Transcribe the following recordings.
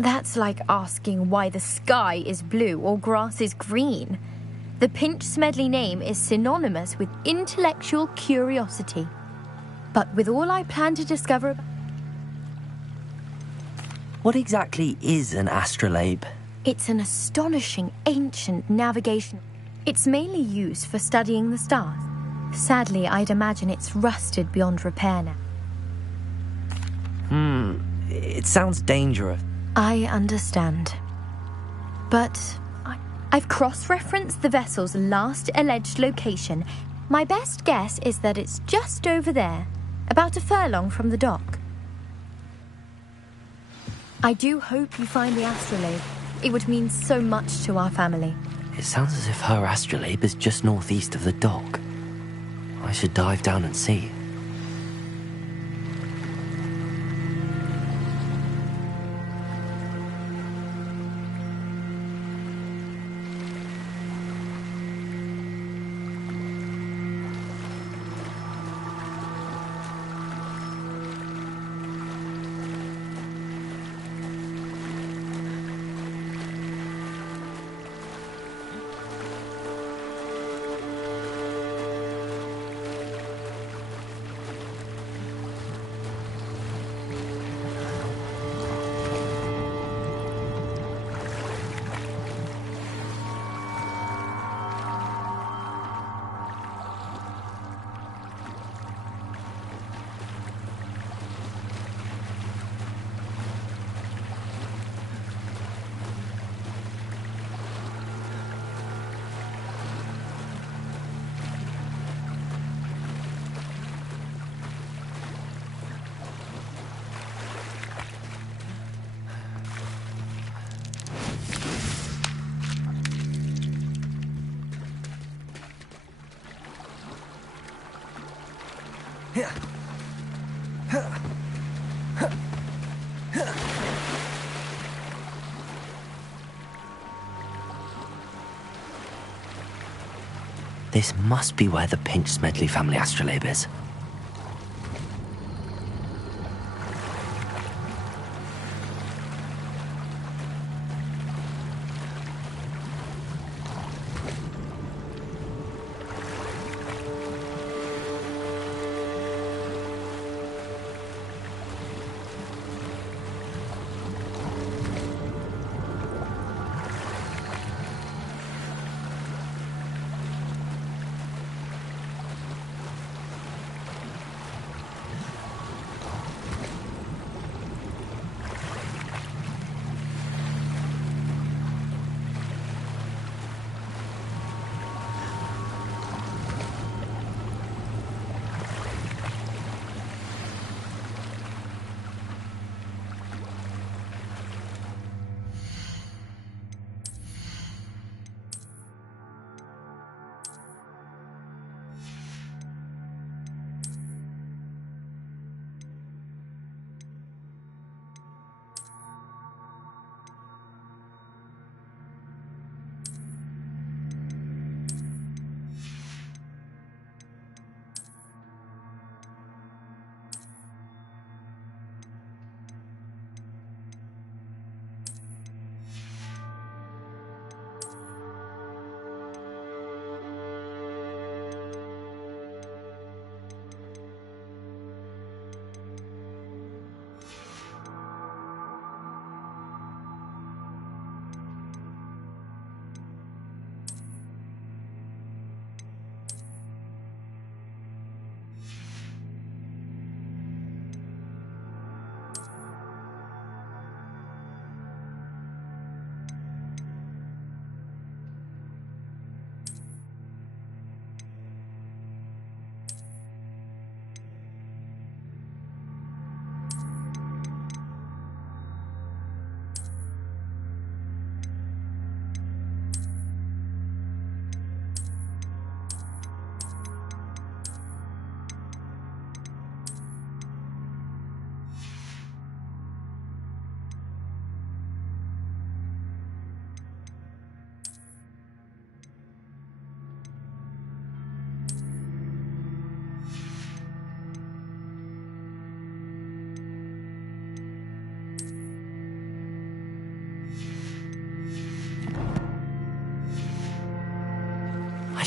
That's like asking why the sky is blue or grass is green. The Pinch Smedley name is synonymous with intellectual curiosity. But with all I plan to discover... What exactly is an astrolabe? It's an astonishing ancient navigation. It's mainly used for studying the stars. Sadly, I'd imagine it's rusted beyond repair now. It sounds dangerous. I understand. But I've cross-referenced the vessel's last alleged location. My best guess is that it's just over there, about a furlong from the dock. I do hope you find the astrolabe. It would mean so much to our family. It sounds as if her astrolabe is just northeast of the dock. I should dive down and see. This must be where the Pinch Smedley family astrolabe is.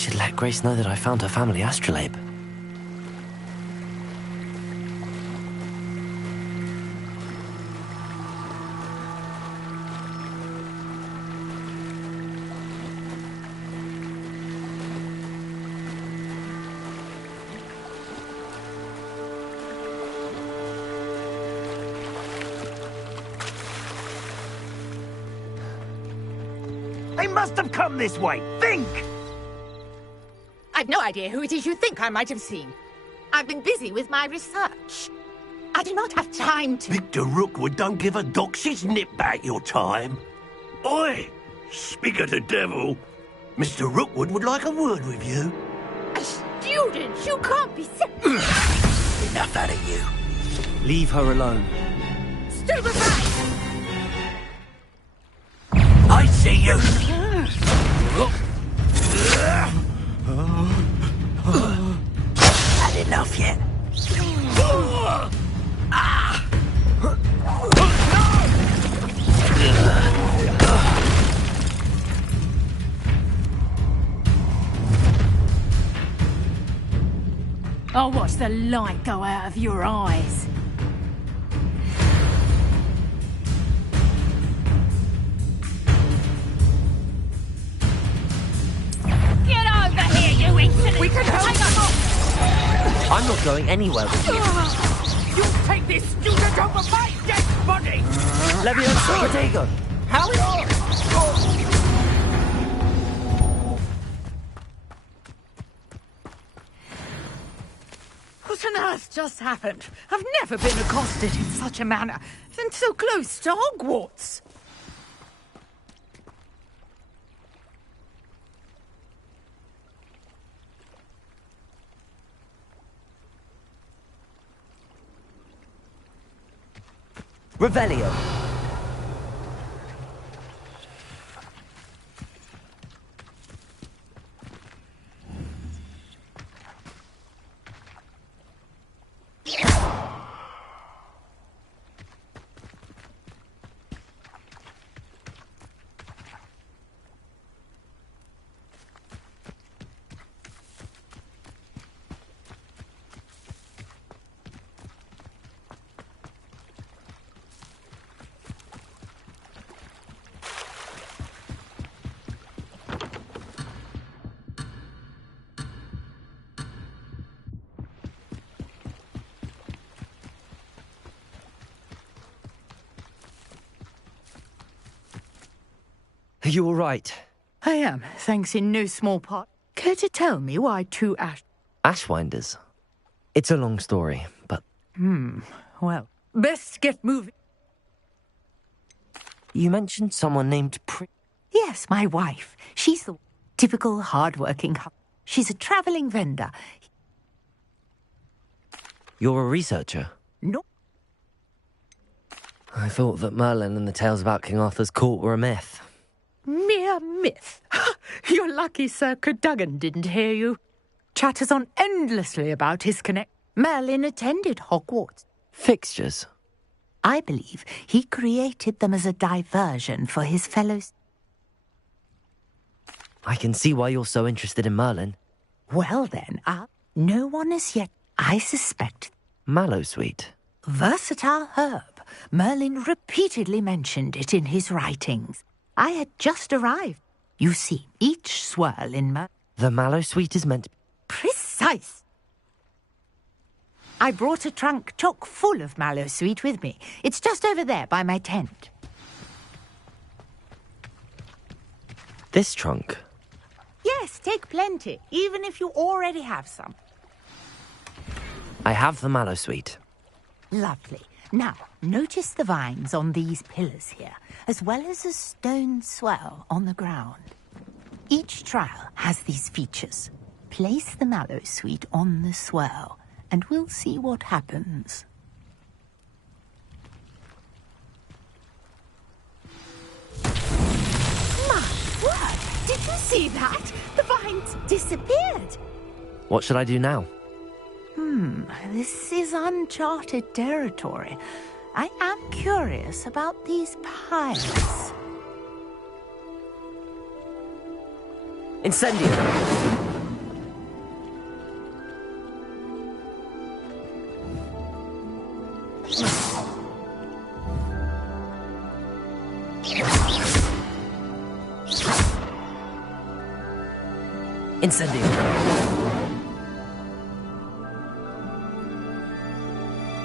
should let Grace know that I found her family astrolabe. They must have come this way. Think! I've no idea who it is you think I might have seen. I've been busy with my research. I do not have time to... Victor Rookwood don't give a doxy's nip back your time. Oi! Speak of the devil. Mr. Rookwood would like a word with you. A student? You can't be so... Enough out of you. Leave her alone. Stupefy! I see you. Had enough yet? I'll watch the light go out of your eyes. Get over here, you insolent... We can help! I'm not going anywhere with you. You take this student over my dead body! Leviosa, Protego! How What on earth just happened? I've never been accosted in such a manner, and so close to Hogwarts. Revelio. Are you all right? I am, thanks in no small part. Care to tell me why two Ashwinders? It's a long story, but... Well, best get moving. You mentioned someone named Yes, my wife. She's the typical hard-working... She's a travelling vendor. You're a researcher? No. I thought that Merlin and the tales about King Arthur's court were a myth. Mere myth. You're lucky Sir Cadogan didn't hear you. Chatters on endlessly about his connect. Merlin attended Hogwarts. Fixtures? I believe he created them as a diversion for his fellows. I can see why you're so interested in Merlin. Well then, no one as yet, I suspect. Mallowsweet. Versatile herb. Merlin repeatedly mentioned it in his writings. I had just arrived. You see, each swirl in The Mallowsweet is meant... Precise! I brought a trunk chock full of Mallowsweet with me. It's just over there by my tent. This trunk? Yes, take plenty, even if you already have some. I have the Mallowsweet. Lovely. Now, notice the vines on these pillars here, as well as a stone swell on the ground. Each trial has these features. Place the Mallowsweet on the swell, and we'll see what happens. My word! Did you see that? The vines disappeared. What should I do now? This is uncharted territory. I am curious about these piles. Incendio! Incendio.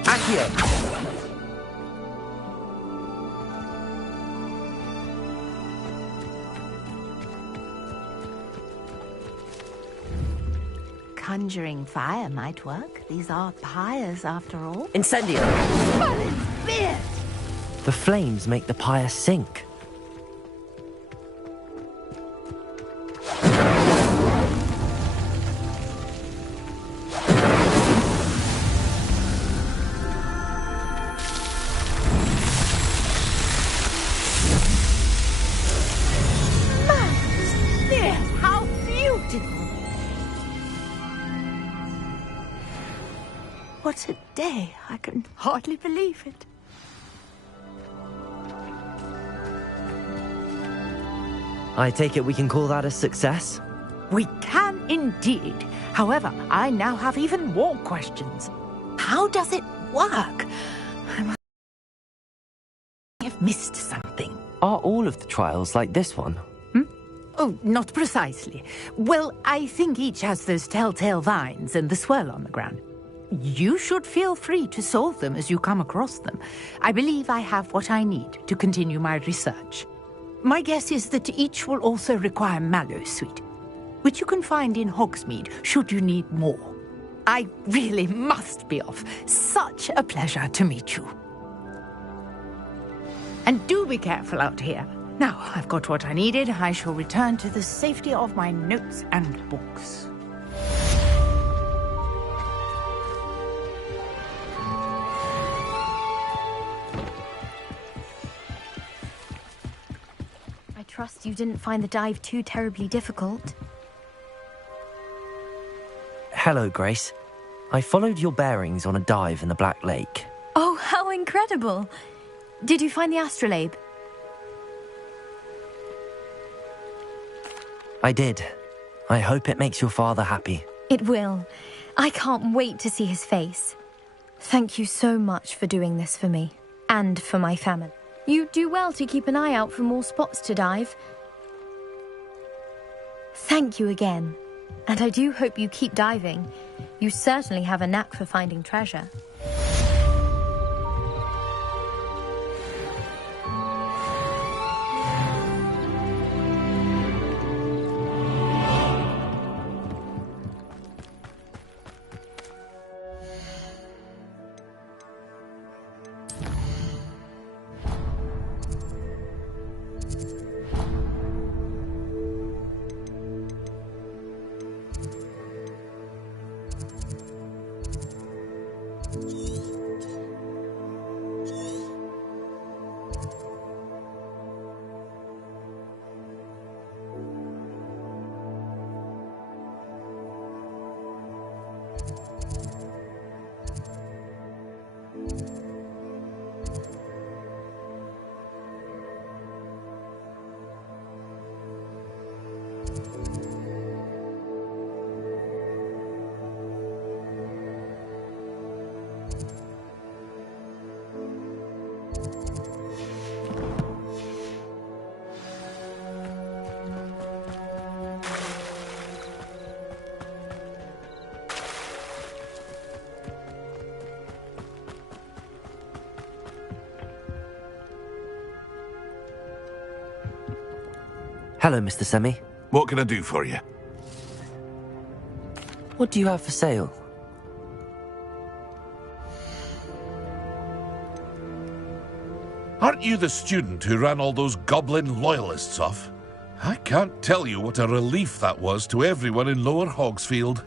Accio. Conjuring fire might work. These are pyres, after all. Incendio. But it's fierce! The flames make the pyre sink. How beautiful! What a day. I can hardly believe it. I take it we can call that a success? We can indeed. However, I now have even more questions. How does it work? I must have missed something. Are all of the trials like this one? Oh, not precisely. Well, I think each has those telltale vines and the swirl on the ground. You should feel free to solve them as you come across them. I believe I have what I need to continue my research. My guess is that each will also require mallow sweet, which you can find in Hogsmeade should you need more. I really must be off. Such a pleasure to meet you. And do be careful out here. Now, I've got what I needed. I shall return to the safety of my notes and books. I trust you didn't find the dive too terribly difficult. Hello, Grace. I followed your bearings on a dive in the Black Lake. Oh, how incredible! Did you find the astrolabe? I did. I hope it makes your father happy. It will. I can't wait to see his face. Thank you so much for doing this for me, and for my family. You do well to keep an eye out for more spots to dive. Thank you again, and I do hope you keep diving. You certainly have a knack for finding treasure. Hello, Mr. Semi. What can I do for you? What do you have for sale? Aren't you the student who ran all those goblin loyalists off? I can't tell you what a relief that was to everyone in Lower Hogsfield.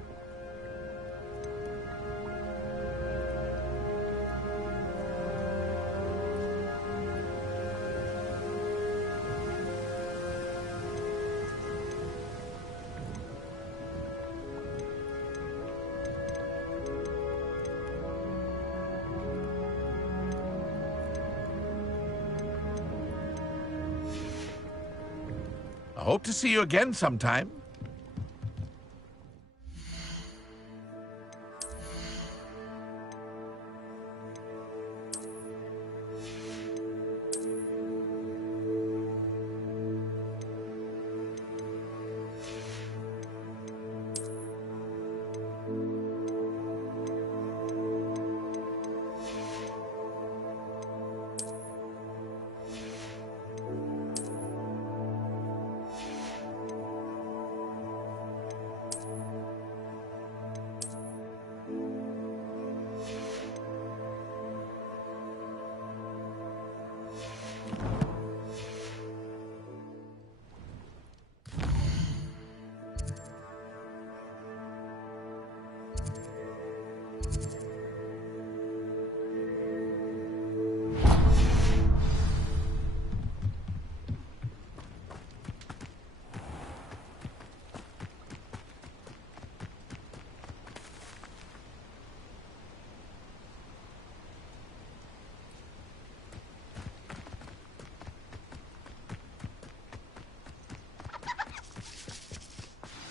I hope to see you again sometime.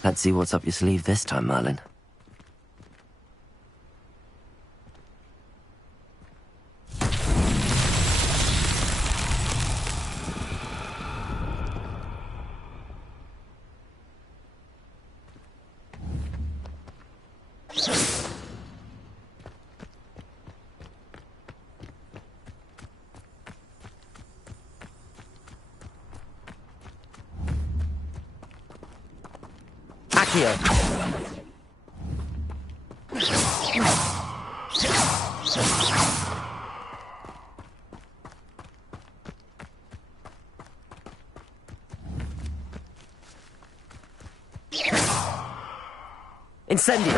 Let's see what's up your sleeve this time, Merlin. Accio. Incendio.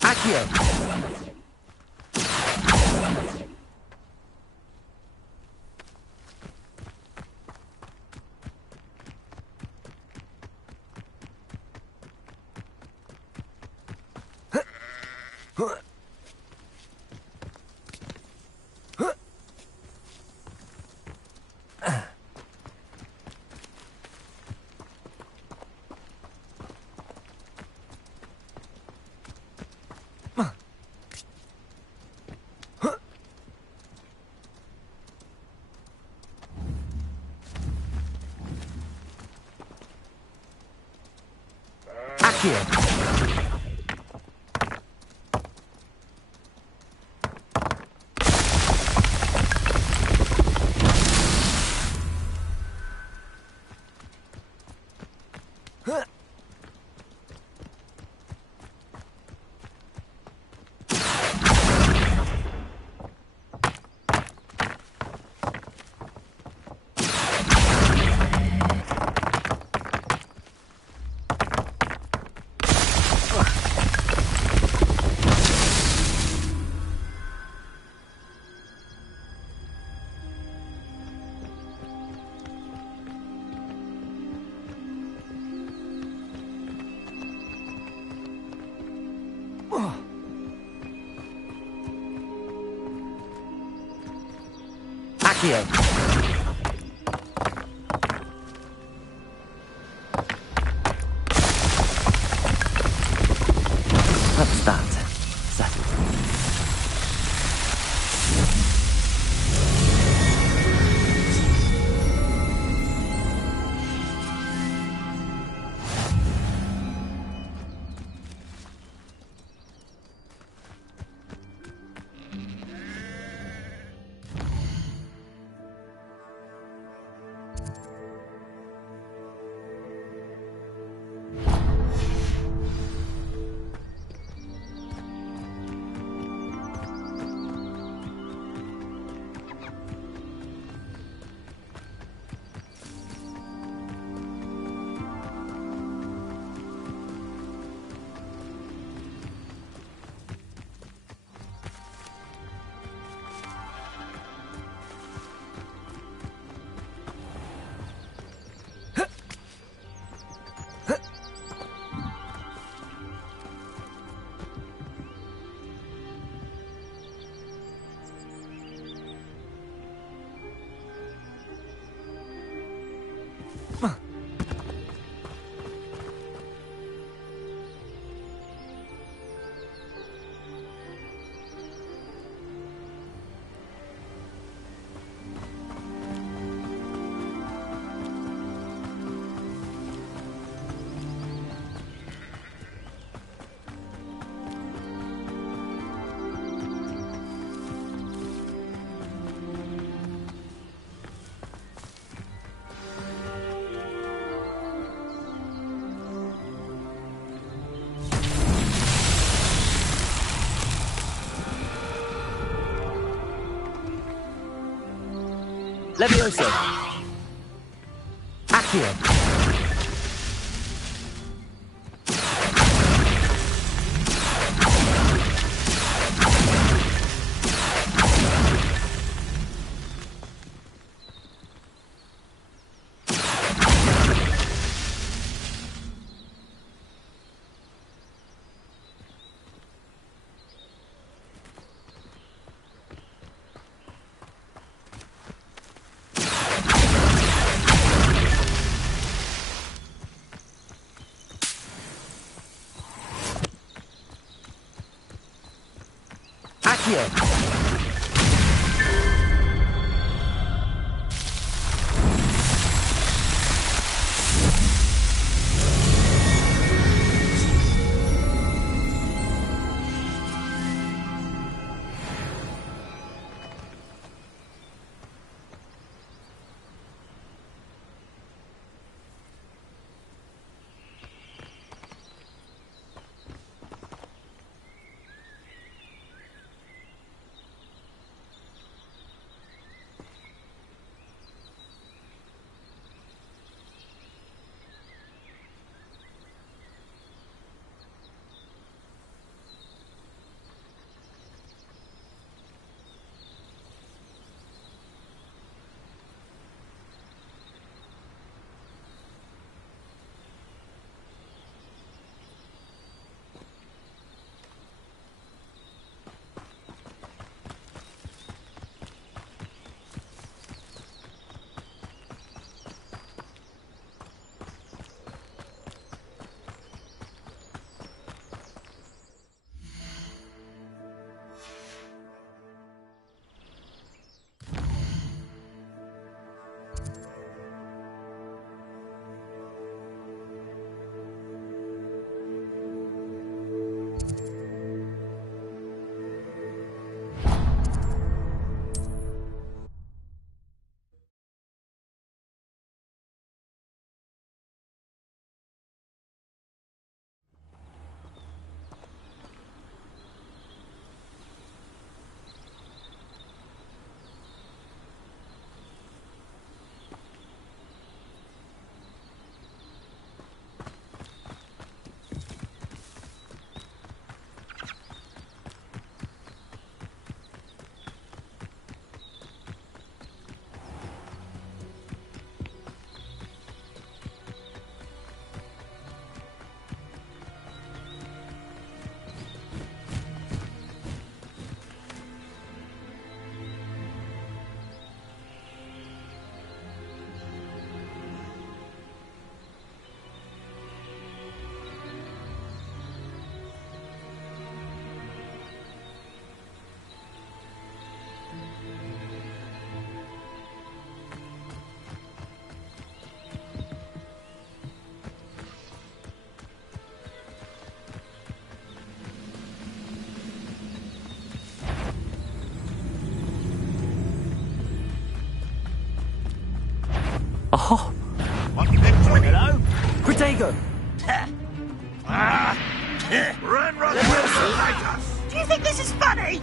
Accio. Accio. Accio. That's that. Settled. Levioso. Accio. Accio! Oh! What you been doing? Hello? Protego! Run, like us! Do you think this is funny?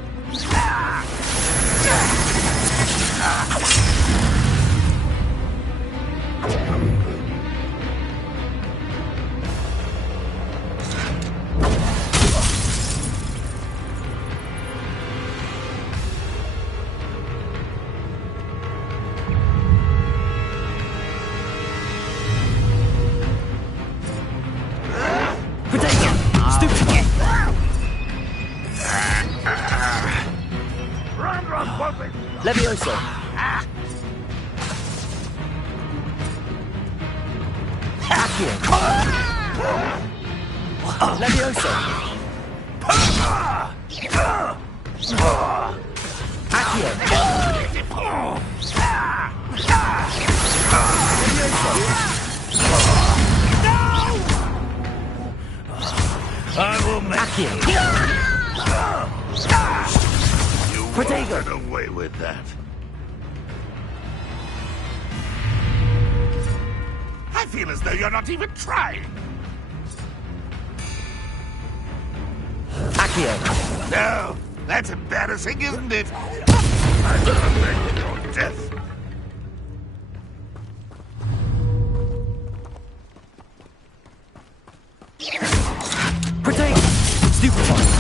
Levioso! Accio! Levioso! Accio! I will make Accio! you Protego! get away with that. I feel as though you're not even trying. Accio! No, that's embarrassing, isn't it? I'm gonna make your death. Protego! Stupefy!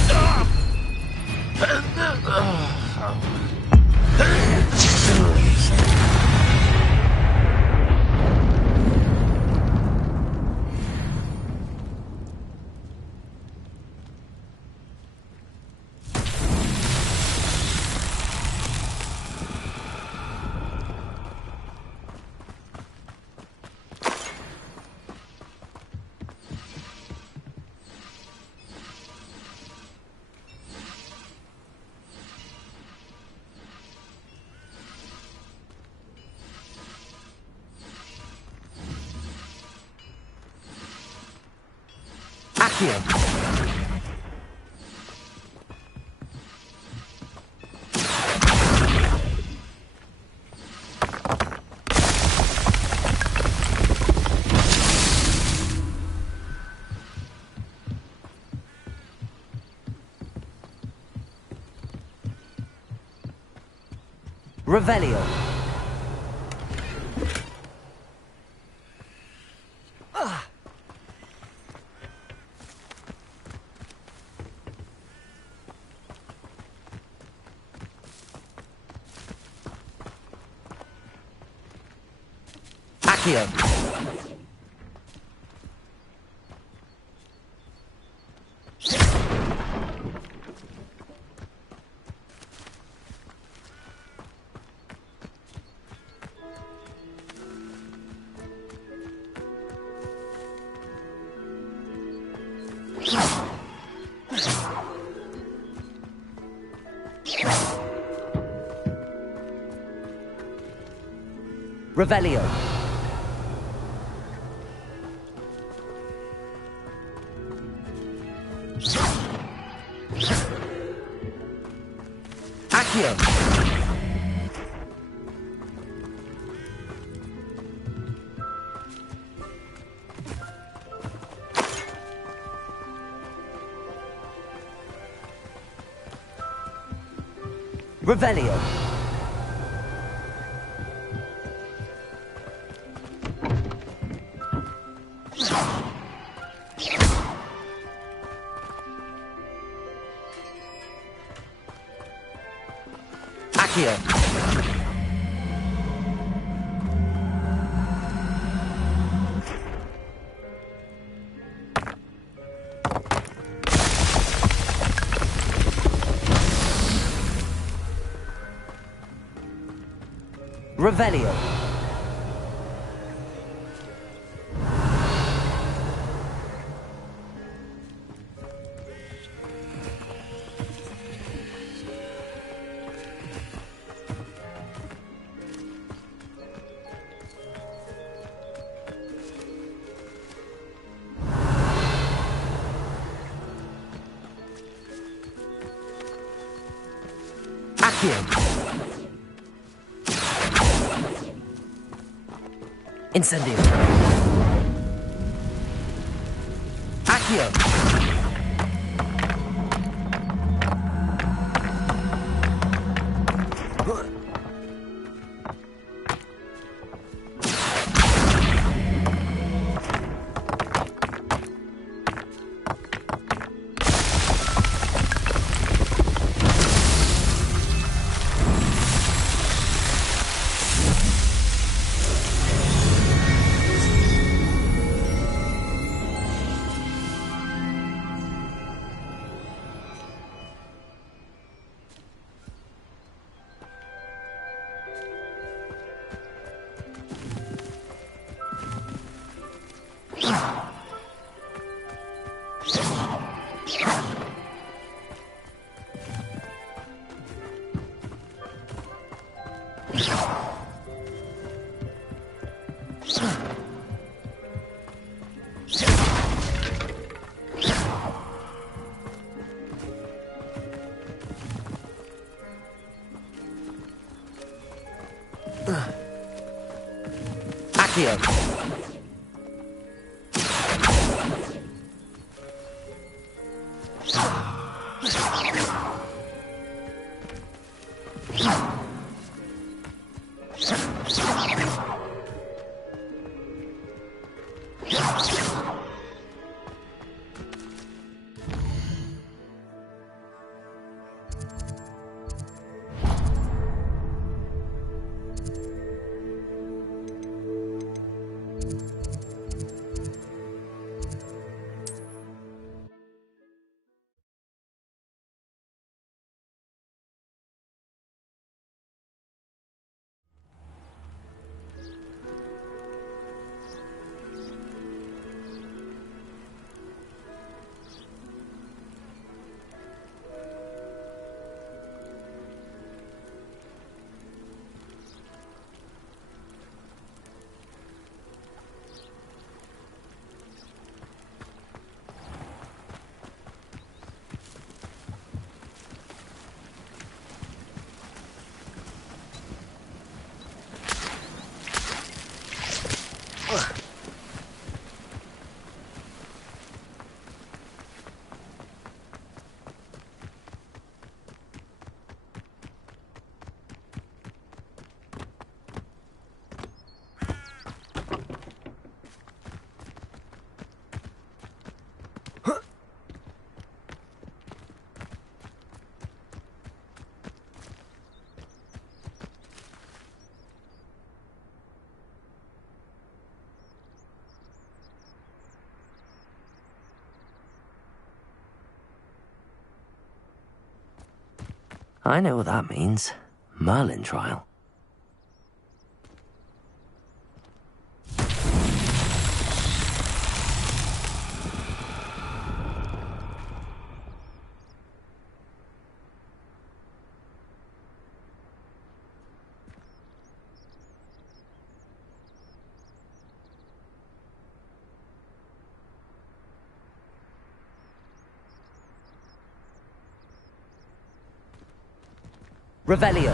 Accio. Revelio. Accio. Revelio. Accio. Revelio. Accio. Revelio. Accio. Incendio. Accio. Accio. I know what that means. Merlin trial. Revelio.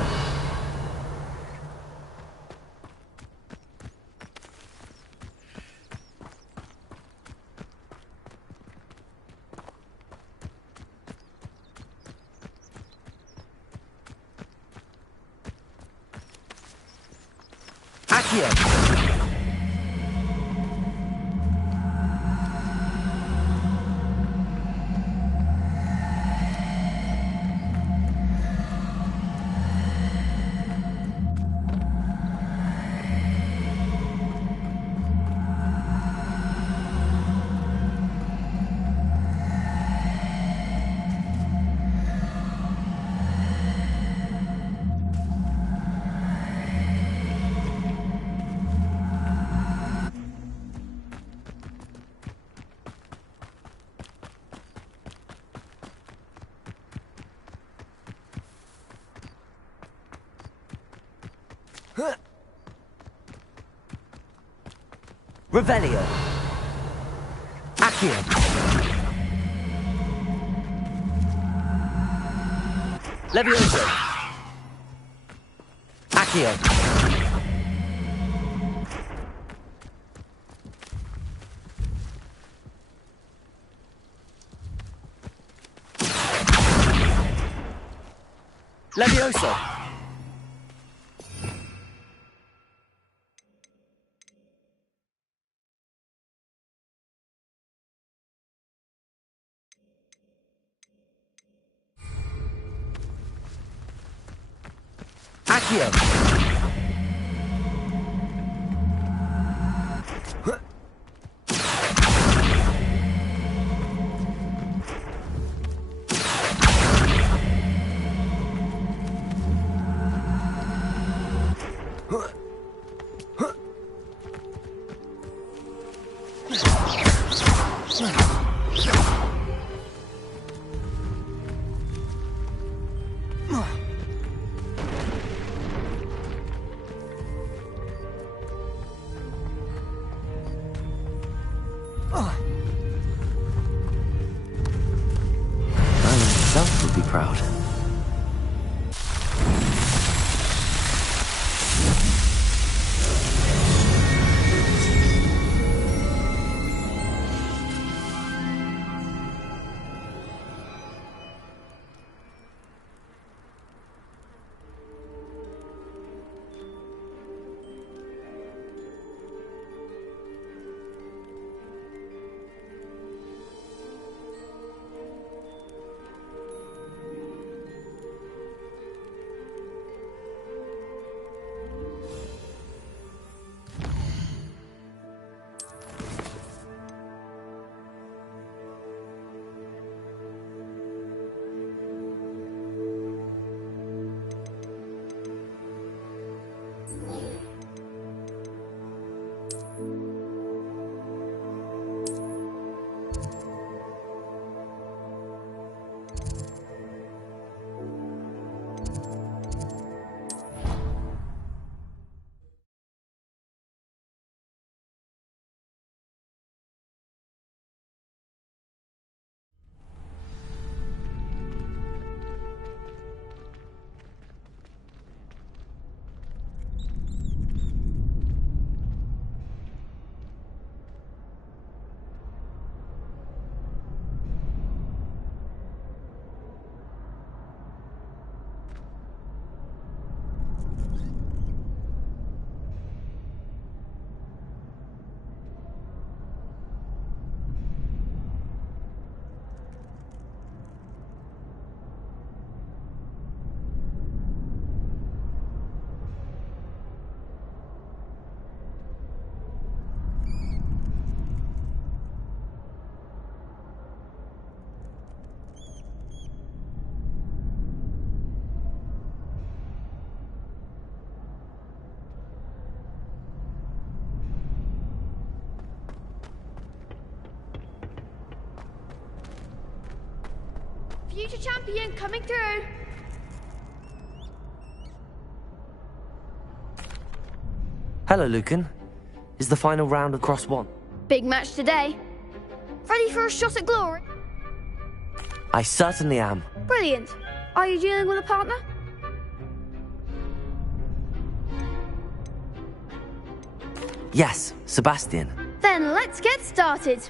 Accio. Revelio. Accio. Levioso. Accio. Levioso. Accio. Merlin himself would be proud. . Accio. 。 . 。 . 。 . . . . . . . . 。 . . . 。 . . . . . . . . . . . . 。 . . . . . 。 . . . . . . . . . . Future champion coming through. Hello, Lucan. Is the final round across one? Big match today. Ready for a shot at glory? I certainly am. Brilliant. Are you dealing with a partner? Yes, Sebastian. Then let's get started.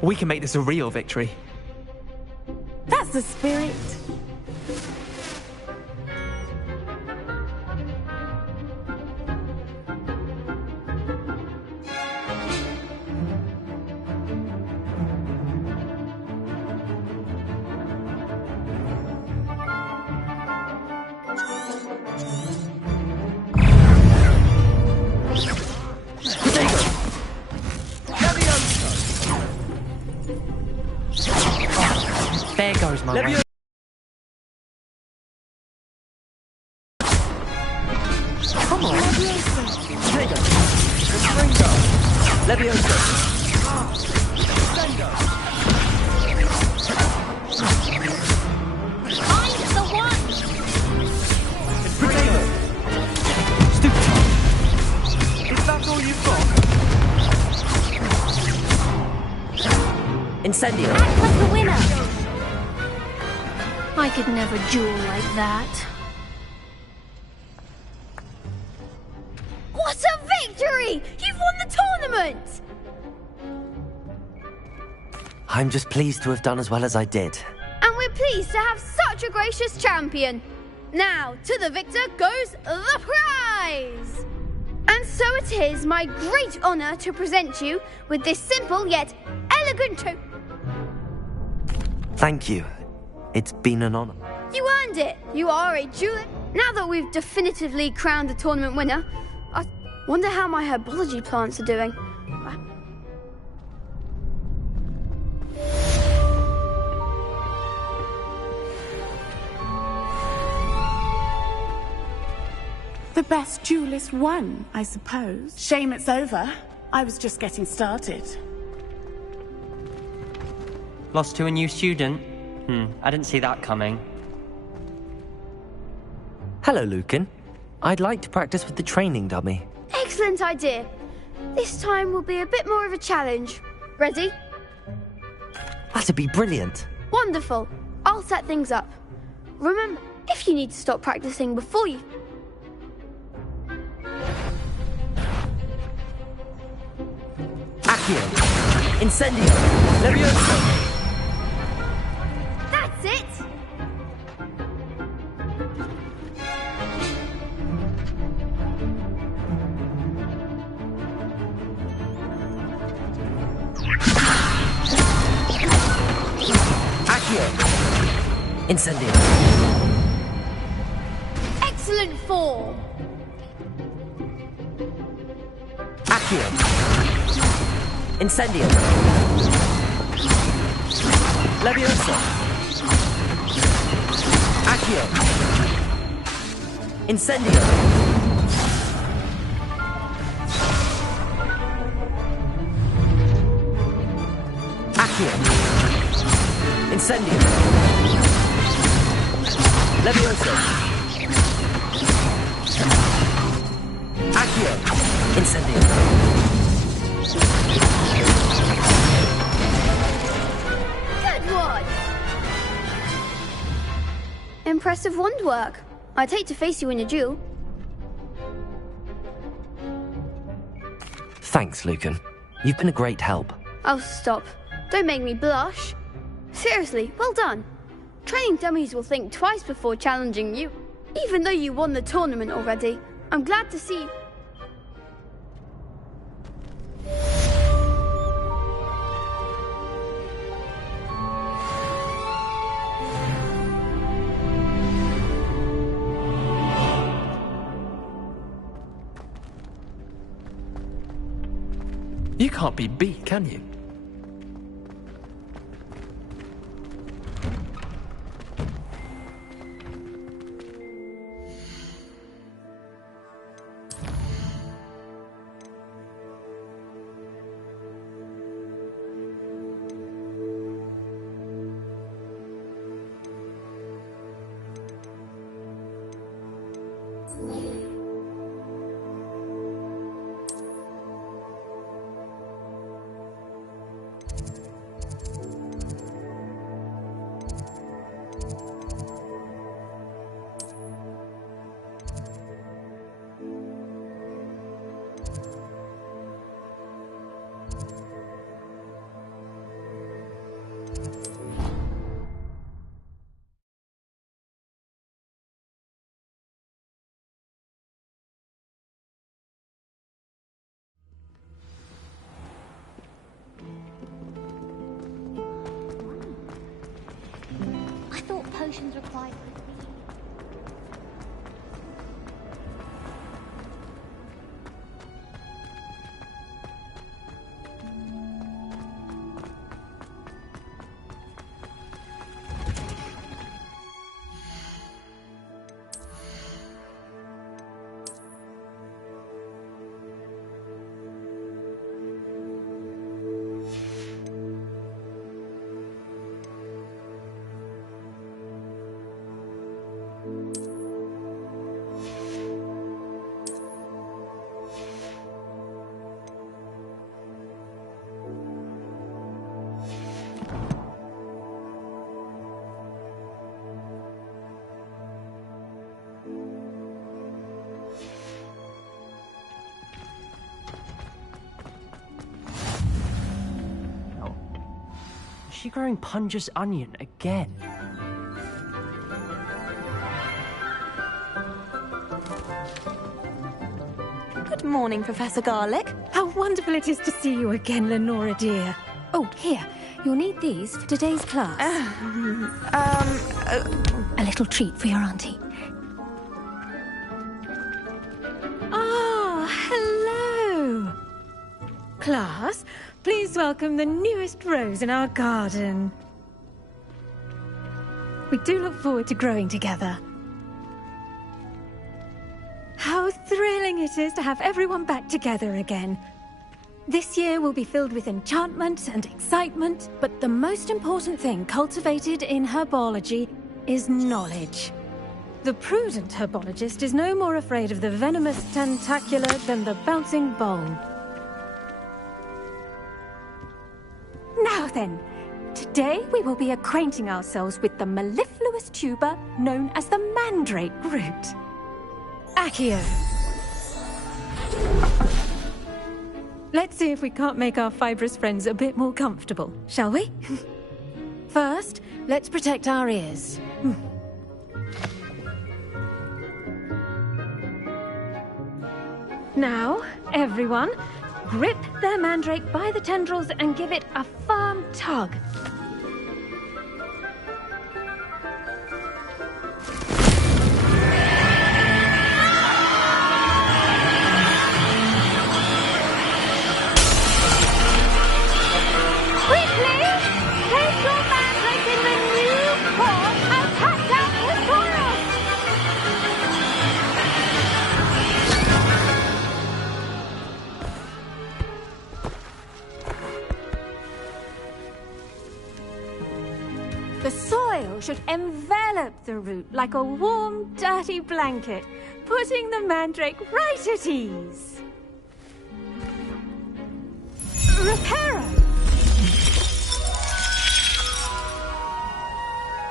We can make this a real victory. That's the spirit. There goes my way. Come on. Levioso. I'm the one. Potato. Stupid. Is that all you've got? Incendio. Act like the winner. I could never duel like that. What a victory! You've won the tournament! I'm just pleased to have done as well as I did. And we're pleased to have such a gracious champion. Now, to the victor goes the prize! And so it is my great honour to present you with this simple yet elegant Thank you. It's been an honor. You earned it! You are a jeweler. Now that we've definitively crowned the tournament winner, I wonder how my herbology plants are doing. The best duelist won, I suppose. Shame it's over. I was just getting started. Lost to a new student? I didn't see that coming. Hello, Lucan. I'd like to practice with the training dummy. Excellent idea. This time will be a bit more of a challenge. Ready? That'd be brilliant. Wonderful. I'll set things up. Remember, if you need to stop practicing before you... Accio. Incendio. Levioso. That's it! Accio. Incendio. Excellent form! Accio. Incendio. Levioso. Accio. Incendio. Accio. Incendio. Levioso. Accio. Incendio. Good one! Impressive wand work. I'd hate to face you in a duel. Thanks, Lucan. You've been a great help. Oh, stop. Don't make me blush. Seriously, well done. Training dummies will think twice before challenging you. Even though you won the tournament already, I'm glad to see... You can't be beat, can you? I thought potions required. Is she growing Punja's onion again? Good morning, Professor Garlick. How wonderful it is to see you again, Lenora dear. Oh, here. You'll need these for today's class. A little treat for your auntie. Ah, hello. Class, please welcome the newest rose in our garden. We do look forward to growing together. How thrilling it is to have everyone back together again. This year will be filled with enchantment and excitement, but the most important thing cultivated in herbology is knowledge. The prudent herbologist is no more afraid of the venomous tentacula than the bouncing bowl. Now then, today we will be acquainting ourselves with the mellifluous tuber known as the mandrake root. Accio. Let's see if we can't make our fibrous friends a bit more comfortable, shall we? First, let's protect our ears. Now, everyone, grip their mandrake by the tendrils and give it a firm tug. The soil should envelop the root like a warm, dirty blanket, putting the mandrake right at ease. Reparo!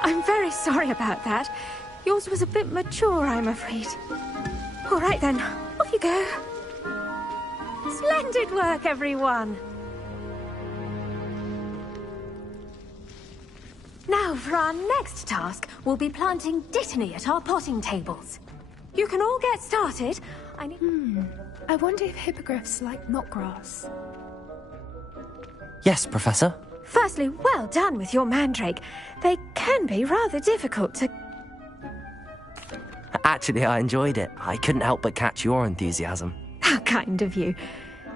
I'm very sorry about that. Yours was a bit mature, I'm afraid. All right then, off you go. Splendid work, everyone. Now, for our next task, we'll be planting dittany at our potting tables. You can all get started. I wonder if hippogriffs like knotgrass. Yes, Professor. Firstly, well done with your mandrake. They can be rather difficult to... Actually, I enjoyed it. I couldn't help but catch your enthusiasm. How kind of you.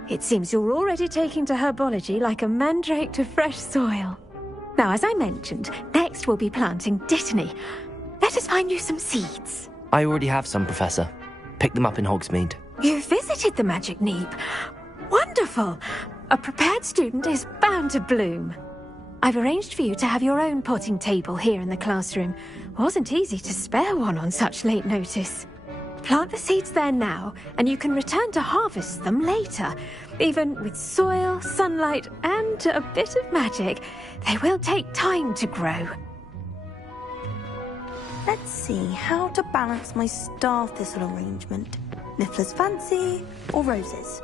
It seems you're already taking to herbology like a mandrake to fresh soil. Now, as I mentioned, next we'll be planting dittany. Let us find you some seeds. I already have some, Professor. Picked them up in Hogsmeade. You visited the Magic Neep. Wonderful! A prepared student is bound to bloom. I've arranged for you to have your own potting table here in the classroom. Wasn't easy to spare one on such late notice. Plant the seeds there now, and you can return to harvest them later. Even with soil, sunlight, and a bit of magic, they will take time to grow. Let's see how to balance my star thistle arrangement. Niffler's fancy or roses?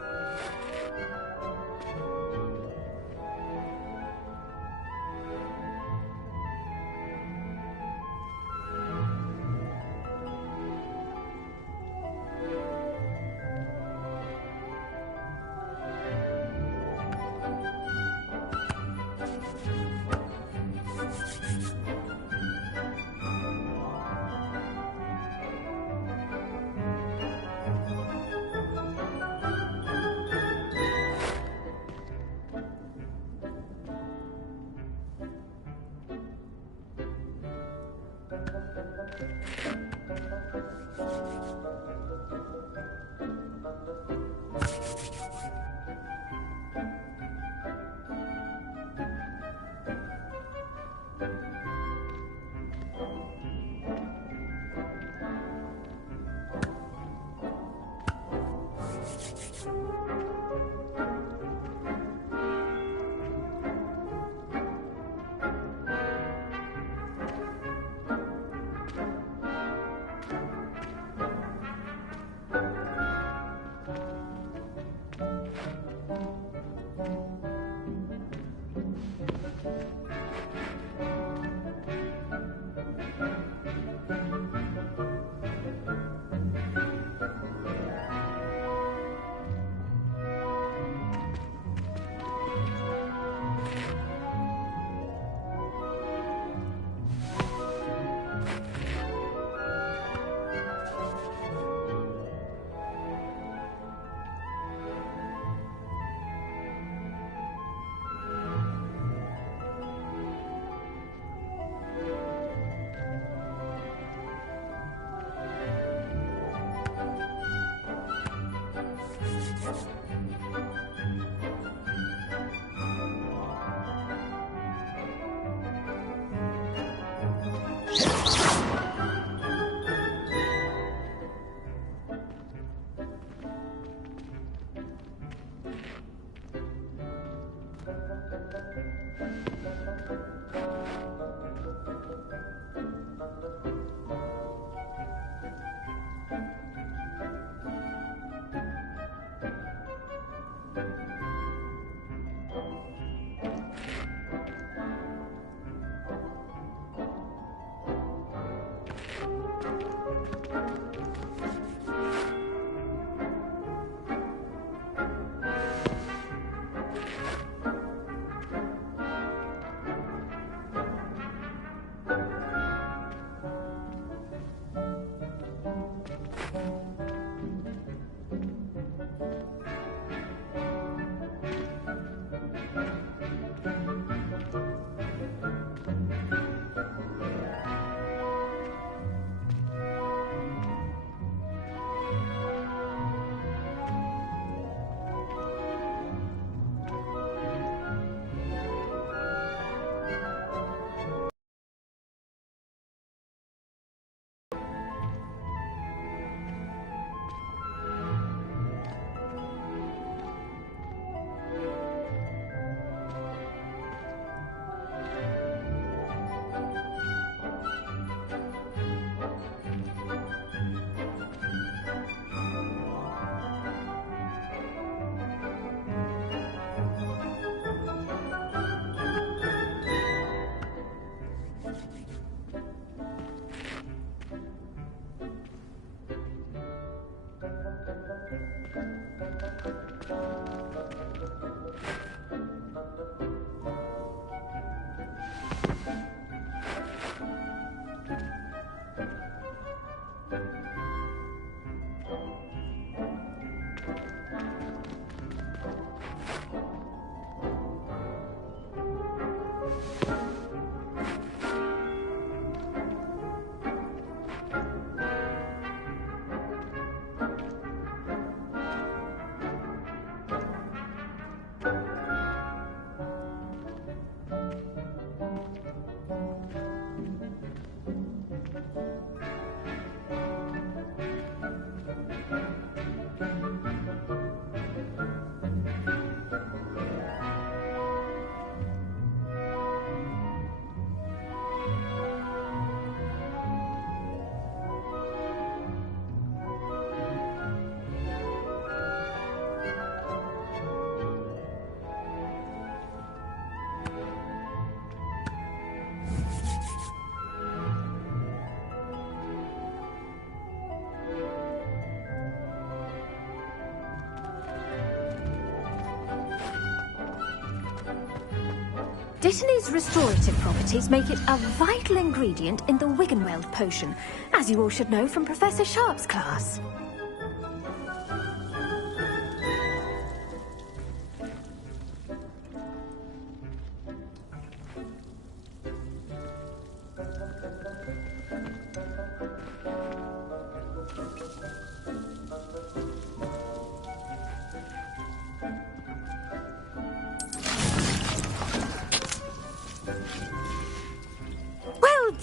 Dittany's restorative properties make it a vital ingredient in the Wiggenweld potion, as you all should know from Professor Sharp's class.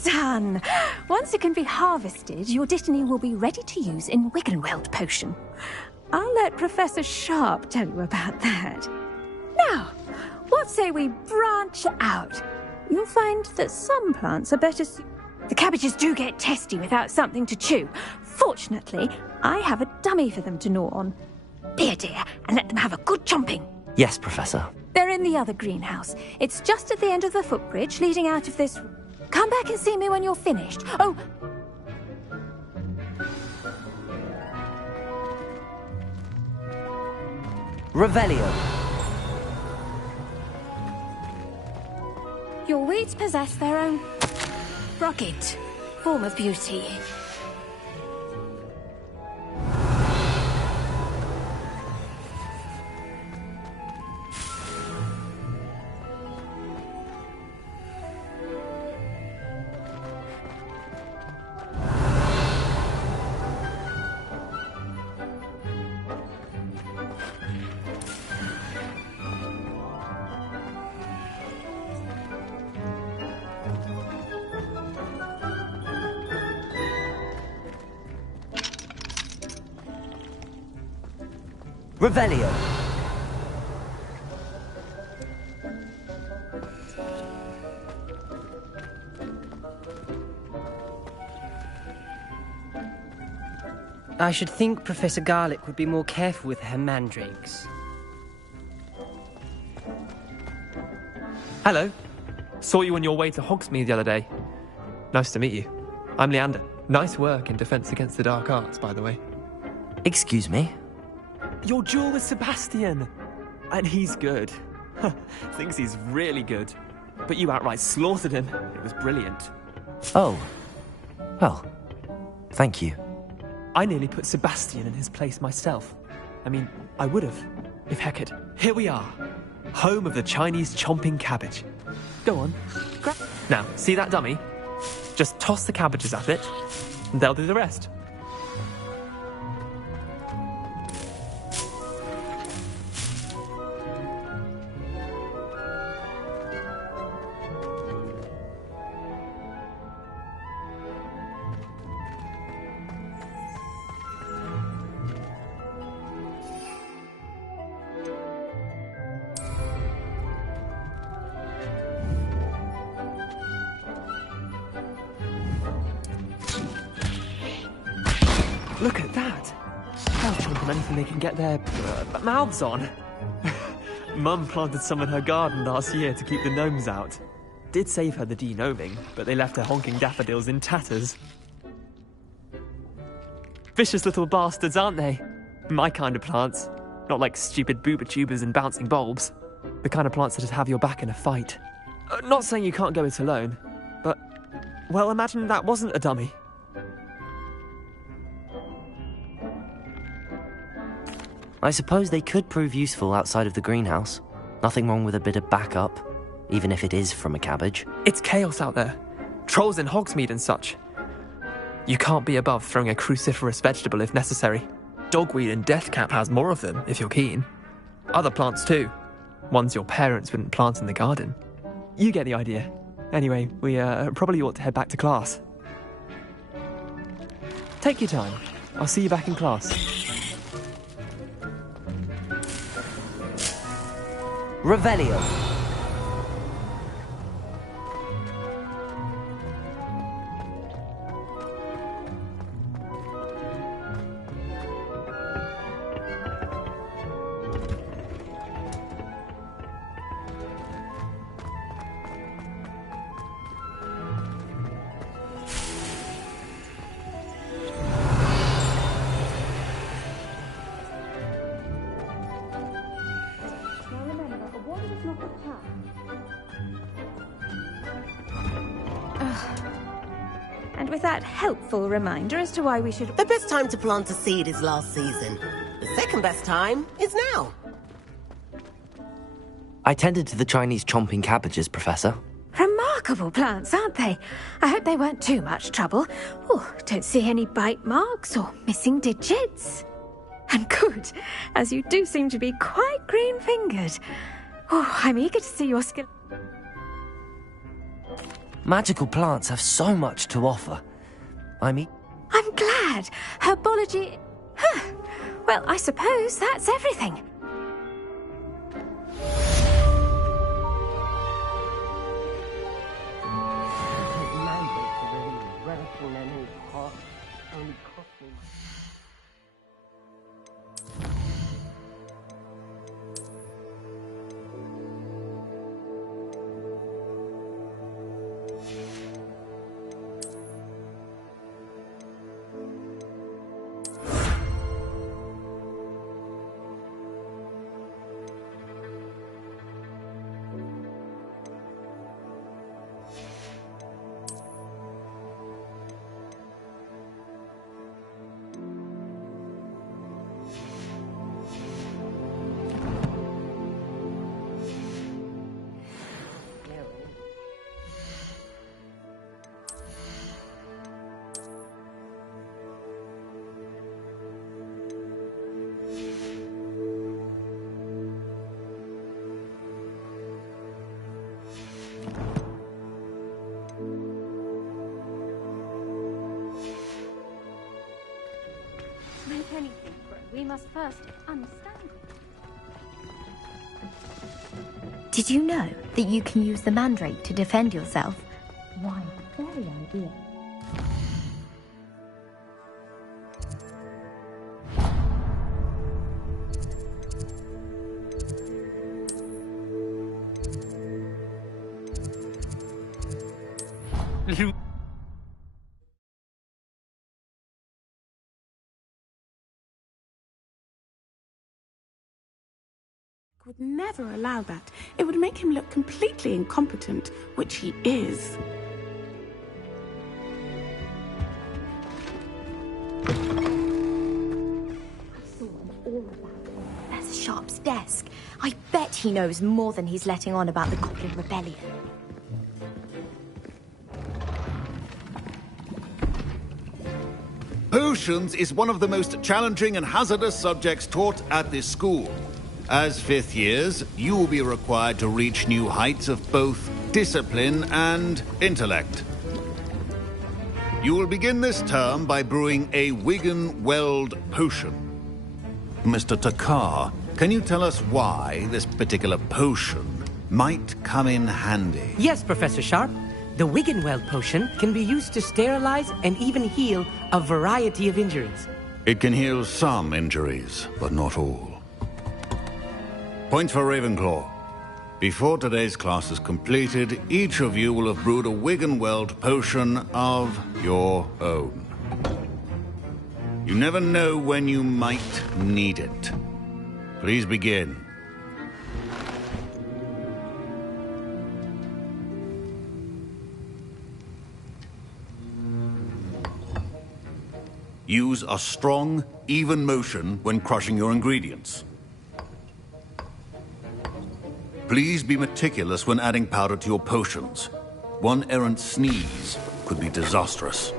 Done! Once it can be harvested, your Dittany will be ready to use in Wiggenweld potion. I'll let Professor Sharp tell you about that. Now, what say we branch out? You'll find that some plants are better The cabbages do get testy without something to chew. Fortunately, I have a dummy for them to gnaw on. Be a dear and let them have a good chomping. Yes, Professor. They're in the other greenhouse. It's just at the end of the footbridge leading out of this... Come back and see me when you're finished. Oh... Revelio. Your weeds possess their own rugged form of beauty. Revelio. I should think Professor Garlick would be more careful with her mandrakes. Hello. Saw you on your way to Hogsmeade the other day. Nice to meet you. I'm Leander. Nice work in Defense Against the Dark Arts, by the way. Excuse me? Your duel with Sebastian! And he's good. Thinks he's really good. But you outright slaughtered him. It was brilliant. Oh. Well, thank you. I nearly put Sebastian in his place myself. I mean, I would have, if Hecate. Here we are. Home of the Chinese chomping cabbage. Go on. Now, see that dummy? Just toss the cabbages at it, and they'll do the rest. Look at that! They'll chomp on anything they can get their mouths on. Mum planted some in her garden last year to keep the gnomes out. Did save her the de-gnoming, but they left her honking daffodils in tatters. Vicious little bastards, aren't they? My kind of plants. Not like stupid booba tubers and bouncing bulbs. The kind of plants that'd have your back in a fight. Not saying you can't go it alone, but... Well, imagine that wasn't a dummy. I suppose they could prove useful outside of the greenhouse. Nothing wrong with a bit of backup, even if it is from a cabbage. It's chaos out there. Trolls in Hogsmeade and such. You can't be above throwing a cruciferous vegetable if necessary. Dogweed and deathcap has more of them, if you're keen. Other plants too. Ones your parents wouldn't plant in the garden. You get the idea. Anyway, we probably ought to head back to class. Take your time. I'll see you back in class. Revelio. with that helpful reminder as to why we should... The best time to plant a seed is last season. The second best time is now. I tended to the Chinese chomping cabbages, Professor. Remarkable plants, aren't they? I hope they weren't too much trouble. Oh, don't see any bite marks or missing digits. And good, as you do seem to be quite green-fingered. Oh, I'm eager to see your skill. Magical plants have so much to offer. I'm glad. Herbology... Huh. Well, I suppose that's everything. Anything, but we must first understand. Did you know that you can use the mandrake to defend yourself? Why, very idea. Would never allow that. It would make him look completely incompetent, which he is. I saw him all about Professor Sharp's desk. I bet he knows more than he's letting on about the Goblin Rebellion. Potions is one of the most challenging and hazardous subjects taught at this school. As fifth years, you will be required to reach new heights of both discipline and intellect. You will begin this term by brewing a Wigan-Weld potion. Mr. Takar, can you tell us why this particular potion might come in handy? Yes, Professor Sharp. The Wigan-Weld potion can be used to sterilize and even heal a variety of injuries. It can heal some injuries, but not all. Points for Ravenclaw. Before today's class is completed, each of you will have brewed a Wigan-Weld potion of your own. You never know when you might need it. Please begin. Use a strong, even motion when crushing your ingredients. Please be meticulous when adding powder to your potions. One errant sneeze could be disastrous.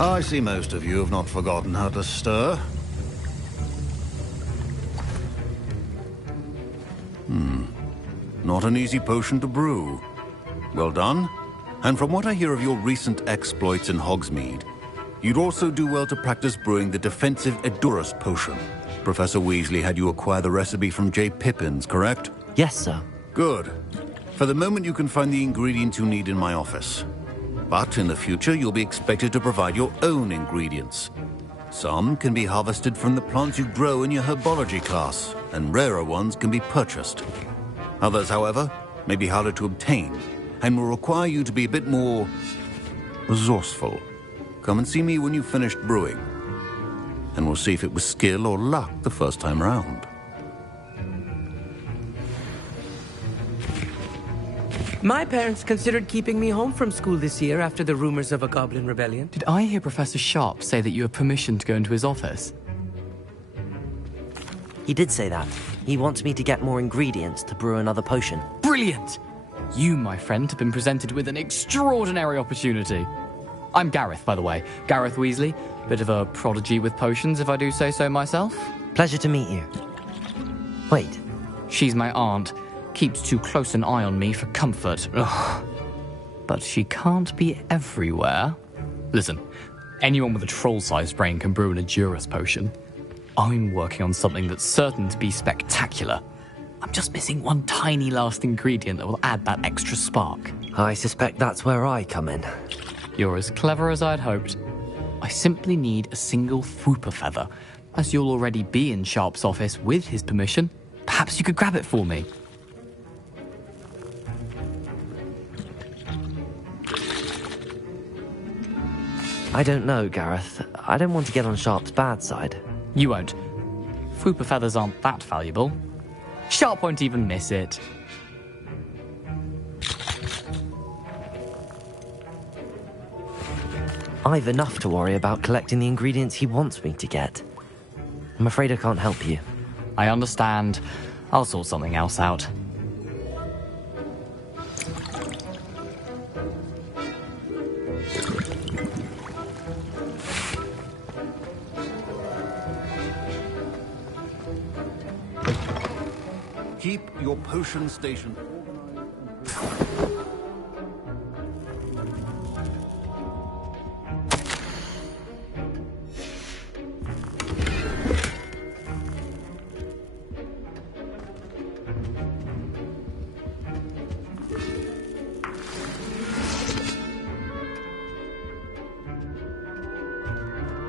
I see most of you have not forgotten how to stir. Not an easy potion to brew. Well done. And from what I hear of your recent exploits in Hogsmeade, you'd also do well to practice brewing the defensive Edurus potion. Professor Weasley had you acquire the recipe from J. Pippins, correct? Yes, sir. Good. For the moment, you can find the ingredients you need in my office. But in the future, you'll be expected to provide your own ingredients. Some can be harvested from the plants you grow in your herbology class, and rarer ones can be purchased. Others, however, may be harder to obtain, and will require you to be a bit more resourceful. Come and see me when you've finished brewing, and we'll see if it was skill or luck the first time round. My parents considered keeping me home from school this year after the rumors of a goblin rebellion. Did I hear Professor Sharp say that you have permission to go into his office? He did say that. He wants me to get more ingredients to brew another potion. Brilliant! You, my friend, have been presented with an extraordinary opportunity. I'm Gareth, by the way. Gareth Weasley. Bit of a prodigy with potions, if I do say so myself. Pleasure to meet you. Wait. She's my aunt. Keeps too close an eye on me for comfort. Ugh. But she can't be everywhere. Listen, anyone with a troll-sized brain can brew an Endurus potion. I'm working on something that's certain to be spectacular. I'm just missing one tiny last ingredient that will add that extra spark. I suspect that's where I come in. You're as clever as I'd hoped. I simply need a single Fwooper feather. As you'll already be in Sharp's office with his permission, perhaps you could grab it for me. I don't know, Gareth. I don't want to get on Sharp's bad side. You won't. Fwooper feathers aren't that valuable. Sharp won't even miss it. I've enough to worry about collecting the ingredients he wants me to get. I'm afraid I can't help you. I understand. I'll sort something else out. Keep your potion station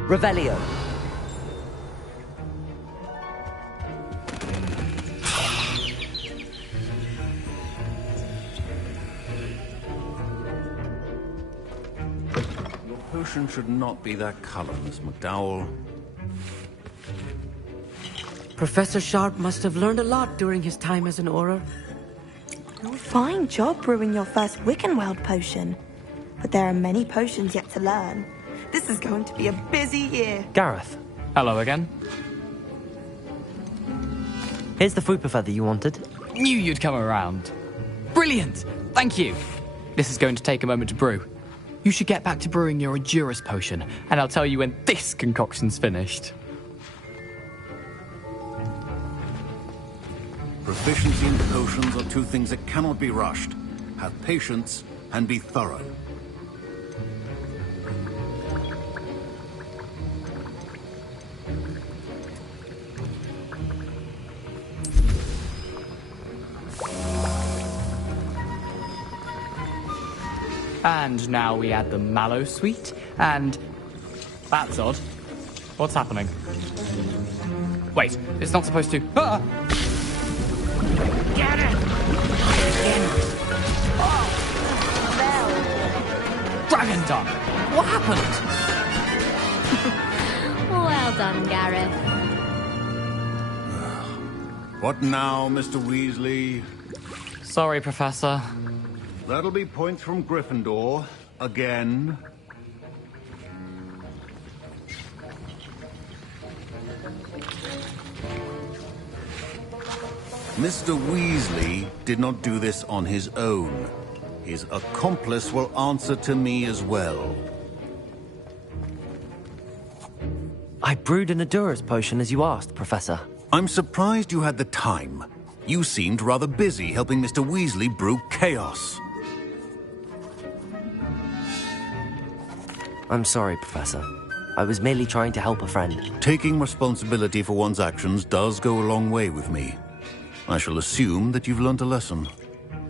Revelio. Your potion should not be that color, Miss McDowell. Professor Sharp must have learned a lot during his time as an Auror. Fine job brewing your first Wiccanweld potion. But there are many potions yet to learn. This is going to be a busy year. Gareth. Hello again. Here's the Fwooper feather you wanted. Knew you'd come around. Brilliant! Thank you. This is going to take a moment to brew. You should get back to brewing your Endurus potion, and I'll tell you when this concoction's finished. Proficiency in potions are two things that cannot be rushed. Have patience and be thorough. And now we add the mallow sweet, and... That's odd. What's happening? Wait, it's not supposed to... Ah! Get it! Dragon Duck! What happened? Well done, Gareth. What now, Mr. Weasley? Sorry, Professor. That'll be points from Gryffindor. Again. Mr. Weasley did not do this on his own. His accomplice will answer to me as well. I brewed an Endurus potion as you asked, Professor. I'm surprised you had the time. You seemed rather busy helping Mr. Weasley brew chaos. I'm sorry, Professor. I was merely trying to help a friend. Taking responsibility for one's actions does go a long way with me. I shall assume that you've learnt a lesson.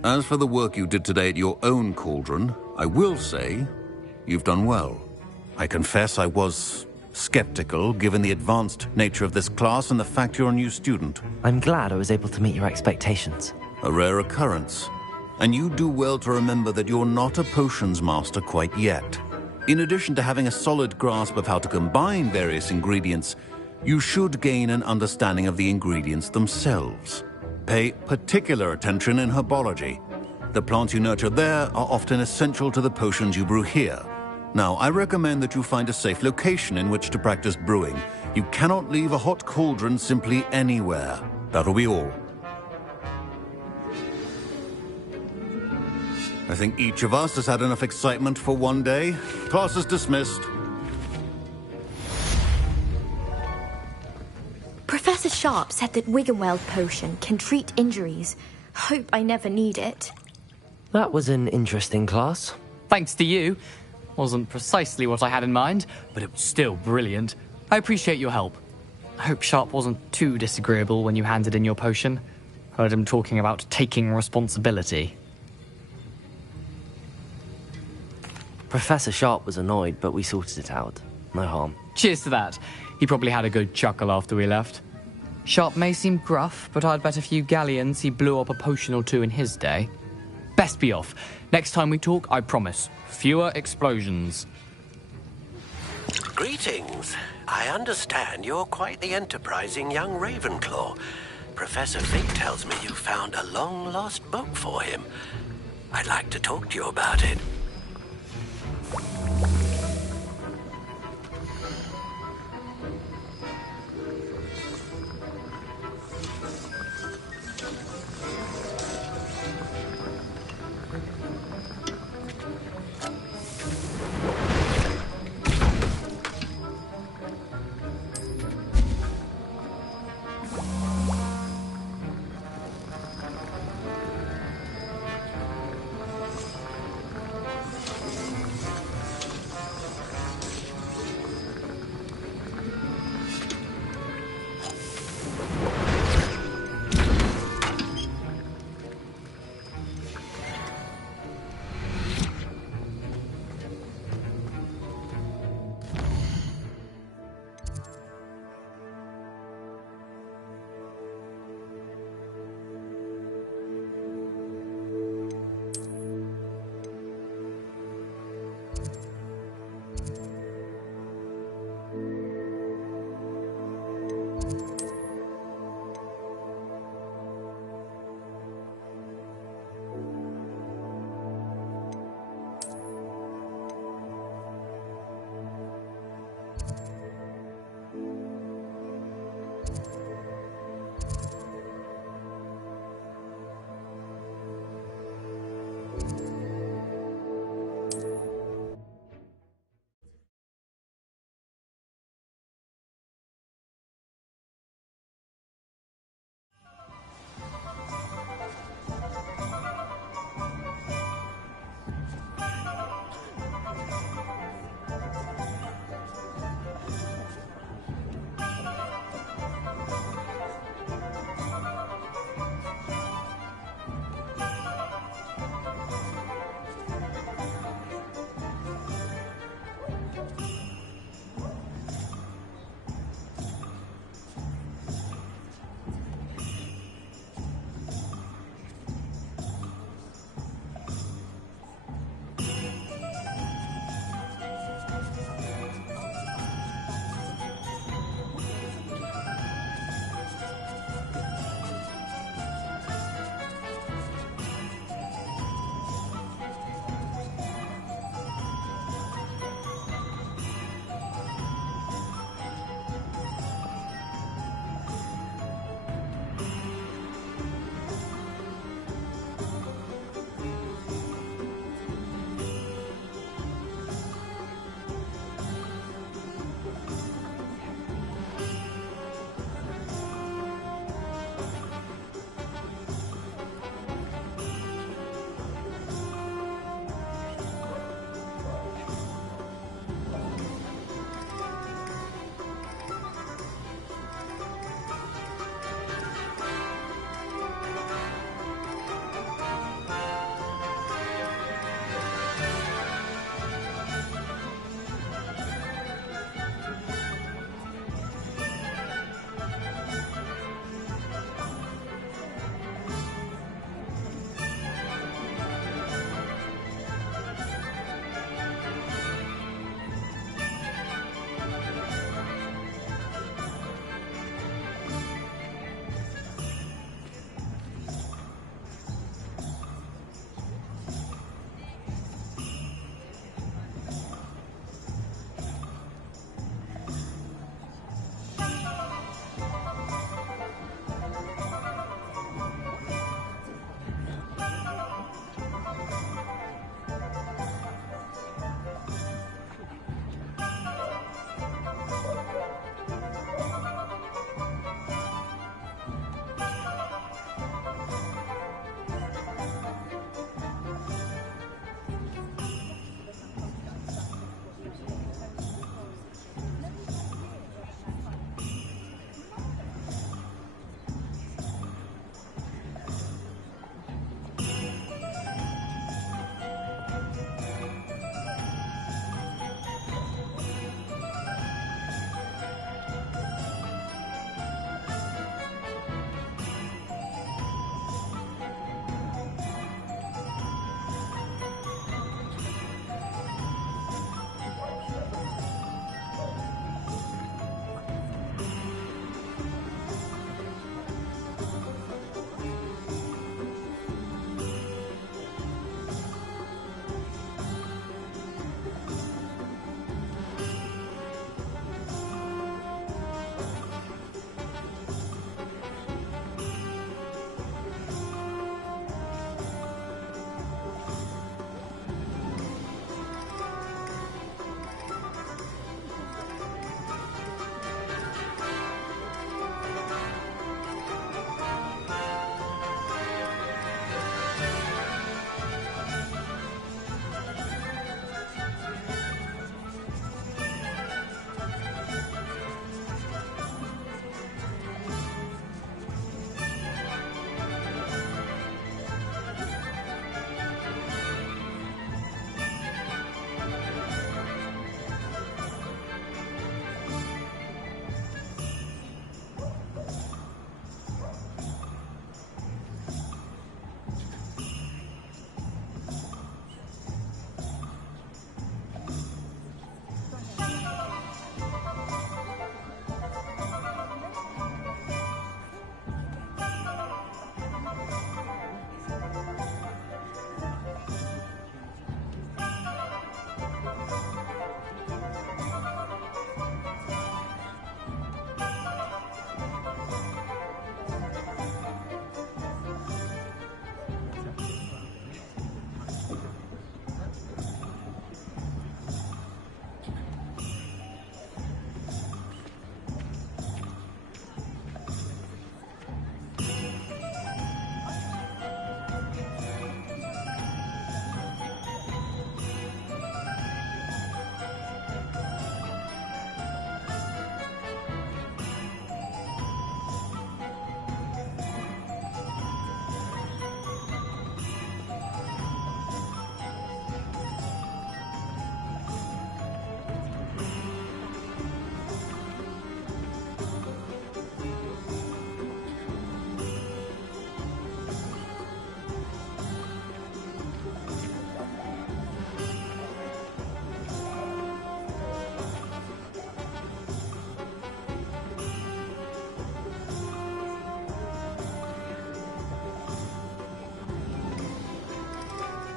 As for the work you did today at your own cauldron, I will say You've done well. I confess I was skeptical, given the advanced nature of this class and the fact you're a new student. I'm glad I was able to meet your expectations. A rare occurrence. And you do well to remember that you're not a potions master quite yet. In addition to having a solid grasp of how to combine various ingredients, you should gain an understanding of the ingredients themselves. Pay particular attention in herbology. The plants you nurture there are often essential to the potions you brew here. Now, I recommend that you find a safe location in which to practice brewing. You cannot leave a hot cauldron simply anywhere. That'll be all. I think each of us has had enough excitement for one day. Class is dismissed. Professor Sharp said that Wiggenweld potion can treat injuries. Hope I never need it. That was an interesting class. Thanks to you. Wasn't precisely what I had in mind, but it was still brilliant. I appreciate your help. I hope Sharp wasn't too disagreeable when you handed in your potion. Heard him talking about taking responsibility. Professor Sharp was annoyed, but we sorted it out. No harm. Cheers to that. He probably had a good chuckle after we left. Sharp may seem gruff, but I'd bet a few galleons he blew up a potion or two in his day. Best be off. Next time we talk, I promise. Fewer explosions. Greetings. I understand you're quite the enterprising young Ravenclaw. Professor Fig tells me you found a long-lost book for him. I'd like to talk to you about it.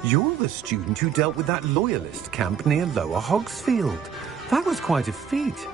You're the student who dealt with that loyalist camp near Lower Hogsfield. That was quite a feat.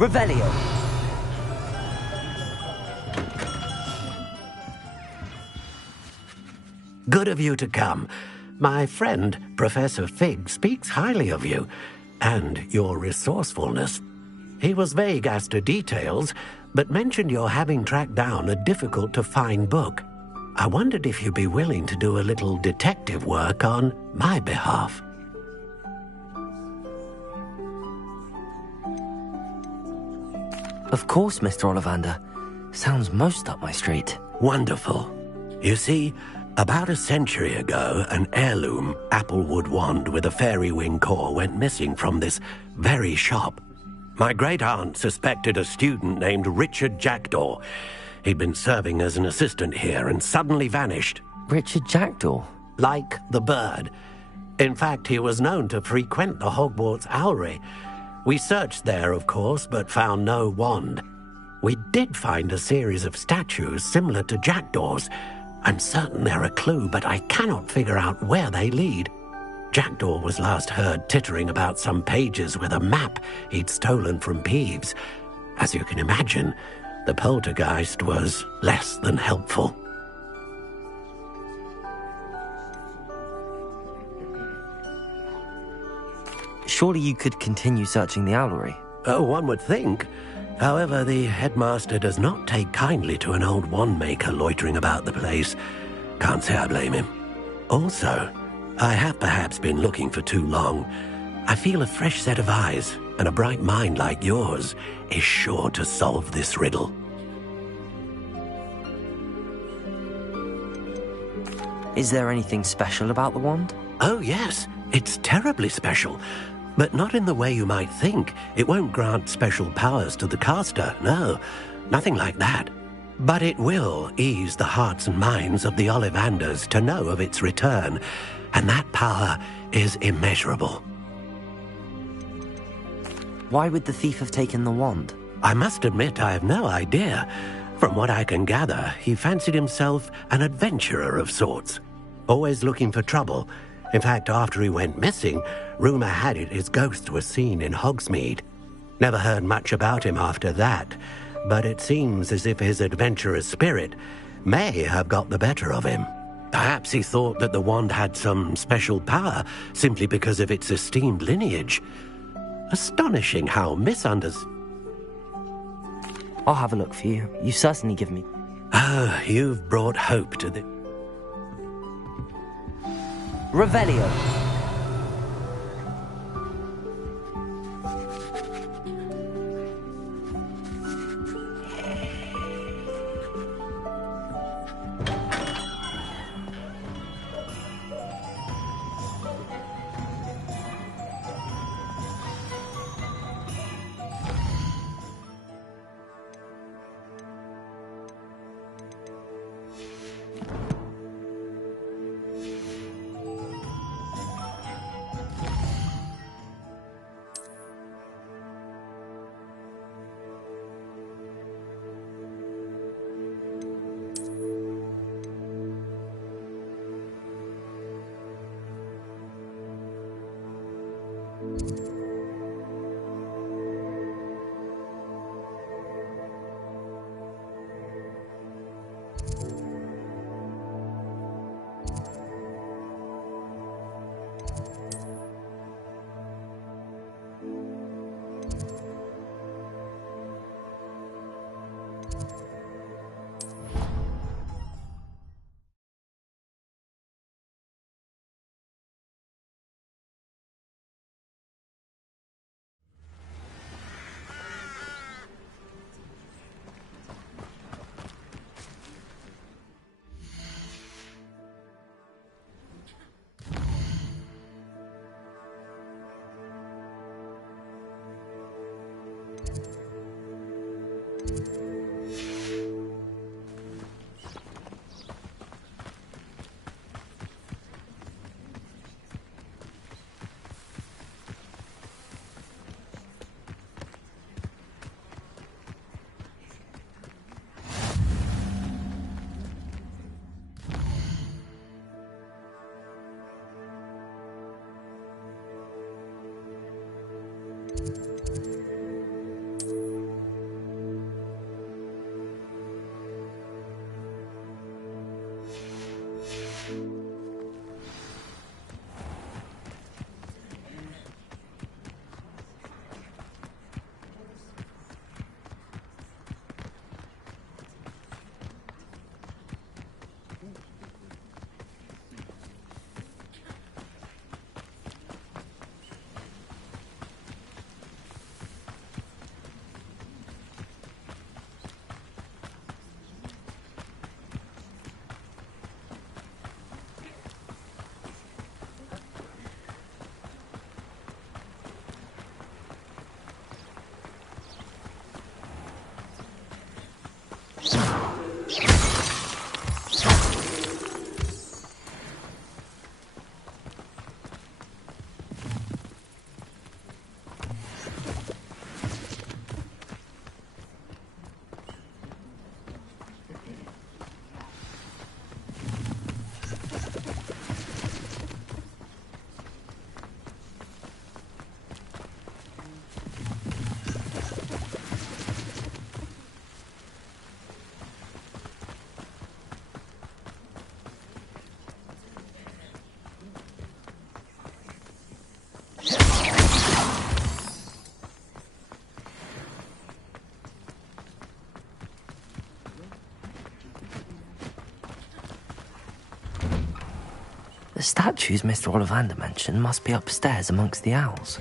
Revelio. Good of you to come. My friend, Professor Fig, speaks highly of you and your resourcefulness. He was vague as to details, but mentioned your having tracked down a difficult-to-find book. I wondered if you'd be willing to do a little detective work on my behalf. Of course, Mr. Ollivander. Sounds most up my street. Wonderful. You see, about a century ago, an heirloom applewood wand with a fairy wing core went missing from this very shop. My great-aunt suspected a student named Richard Jackdaw. He'd been serving as an assistant here and suddenly vanished. Richard Jackdaw? Like the bird. In fact, he was known to frequent the Hogwarts Owlery. We searched there, of course, but found no wand. We did find a series of statues similar to Jackdaw's. I'm certain they're a clue, but I cannot figure out where they lead. Jackdaw was last heard tittering about some pages with a map he'd stolen from Peeves. As you can imagine, the poltergeist was less than helpful. Surely you could continue searching the owlery. Oh, one would think. However, the headmaster does not take kindly to an old wand-maker loitering about the place. Can't say I blame him. Also, I have perhaps been looking for too long. I feel a fresh set of eyes, and a bright mind like yours is sure to solve this riddle. Is there anything special about the wand? Oh, yes. It's terribly special. But not in the way you might think. It won't grant special powers to the caster, no. Nothing like that. But it will ease the hearts and minds of the Ollivanders to know of its return, and that power is immeasurable. Why would the thief have taken the wand? I must admit I have no idea. From what I can gather, he fancied himself an adventurer of sorts, always looking for trouble. In fact, after he went missing, rumour had it his ghost was seen in Hogsmeade. Never heard much about him after that, but it seems as if his adventurous spirit may have got the better of him. Perhaps he thought that the wand had some special power simply because of its esteemed lineage. Astonishing how misunderstood. I'll have a look for you. You certainly give me... Oh, you've brought hope to the... Revelio. The statues Mr. Ollivander mentioned must be upstairs amongst the owls.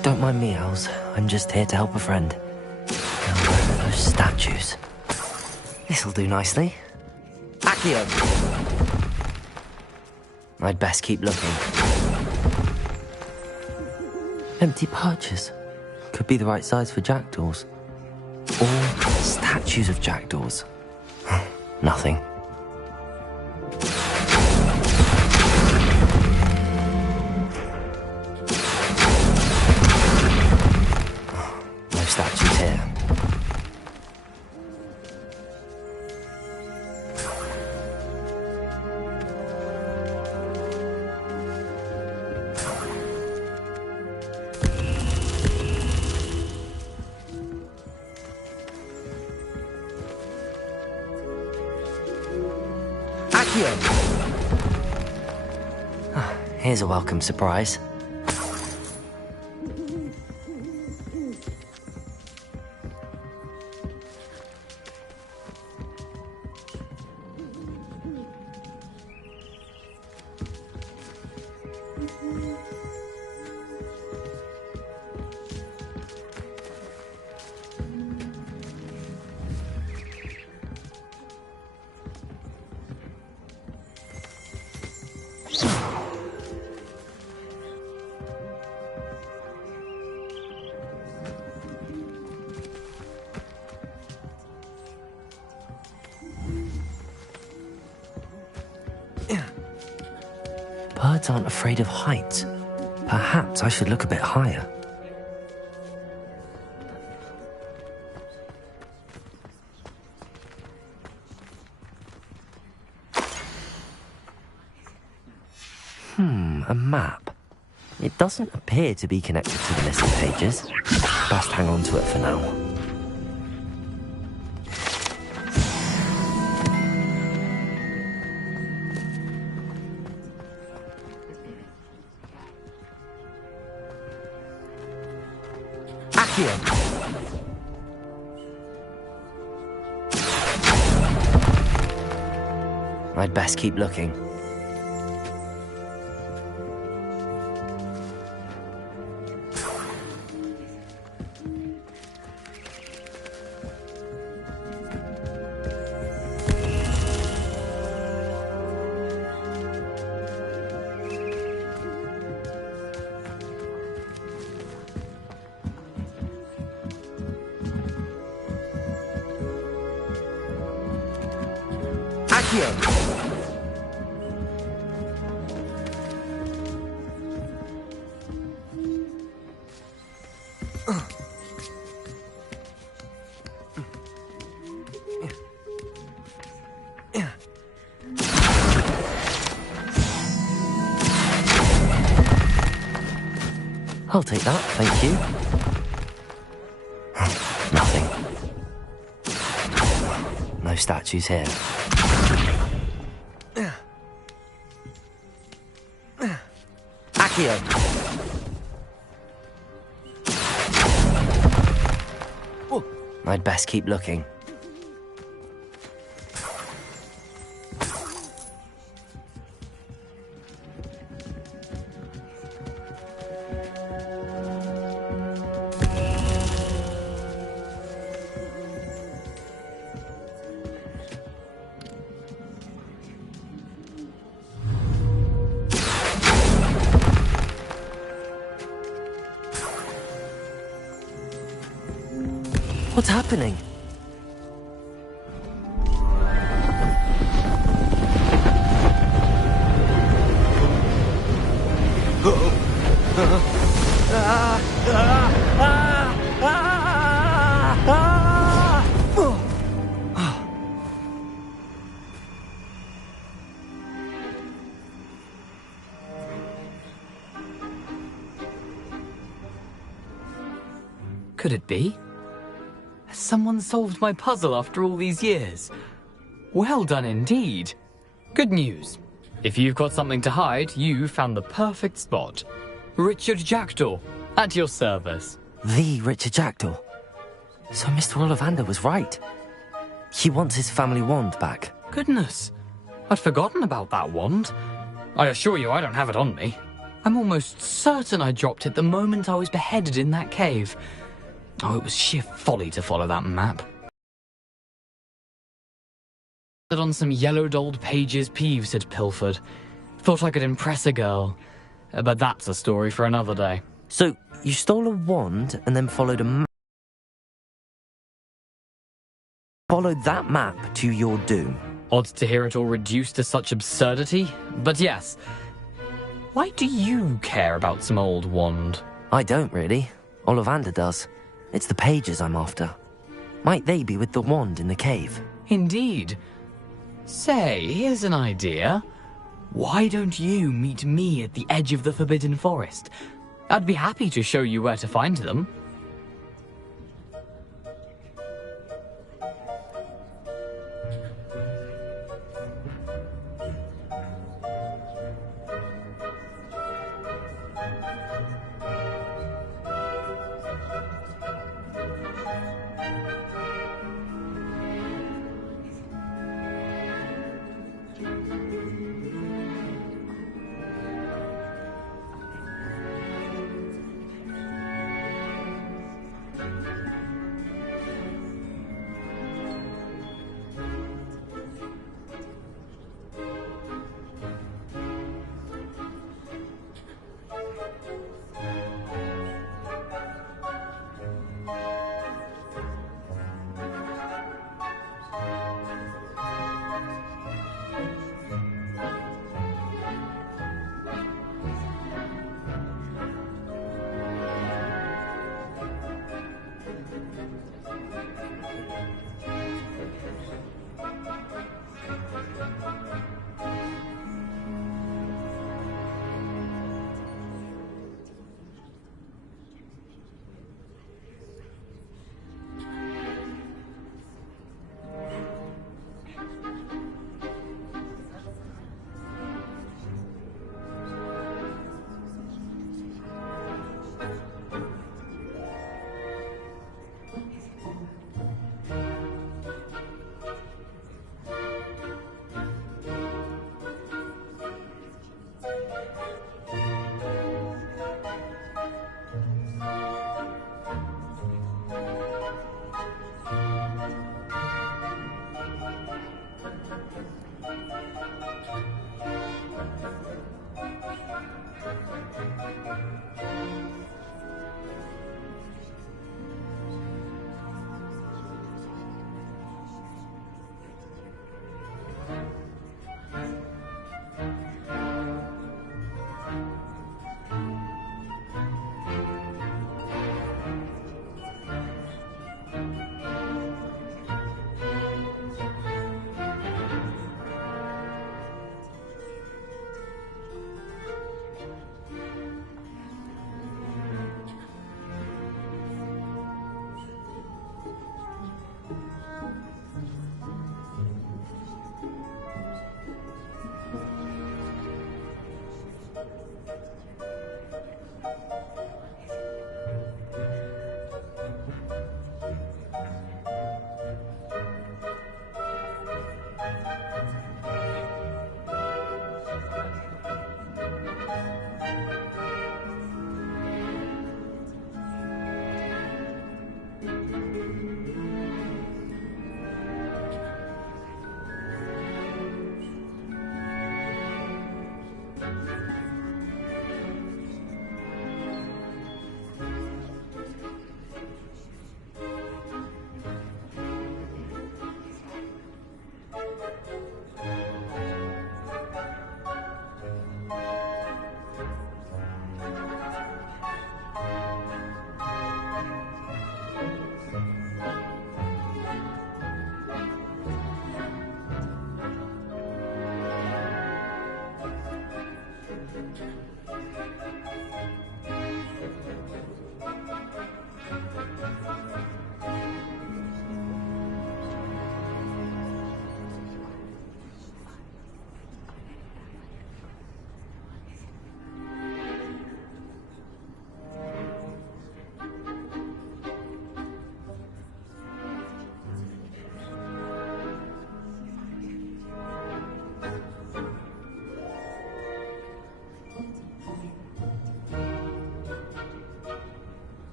Don't mind me, owls. I'm just here to help a friend. Now, those statues. This'll do nicely. Accio! I'd best keep looking. Empty perches. Could be the right size for jackdaws. Or statues of jackdaws. Nothing. No statues here. Here's a welcome surprise. Birds aren't afraid of heights. Perhaps I should look a bit higher. A map. It doesn't appear to be connected to the missing pages. Best hang on to it for now. Accio! I'd best keep looking. I'll take that, thank you. Nothing. No statues here. Accio! I'd best keep looking. What's happening? Could it be? Has someone solved my puzzle after all these years? Well done indeed. Good news. If you've got something to hide, you found the perfect spot. Richard Jackdaw, at your service. The Richard Jackdaw. So Mr. Ollivander was right. He wants his family wand back. Goodness, I'd forgotten about that wand. I assure you I don't have it on me. I'm almost certain I dropped it the moment I was beheaded in that cave. Oh, it was sheer folly to follow that map. On some yellowed old pages Peeves had pilfered. Thought I could impress a girl. But that's a story for another day. So, you stole a wand and then followed a map? Followed that map to your doom? Odd to hear it all reduced to such absurdity, but yes. Why do you care about some old wand? I don't really. Ollivander does. It's the pages I'm after. Might they be with the wand in the cave? Indeed. Say, here's an idea. Why don't you meet me at the edge of the Forbidden Forest? I'd be happy to show you where to find them.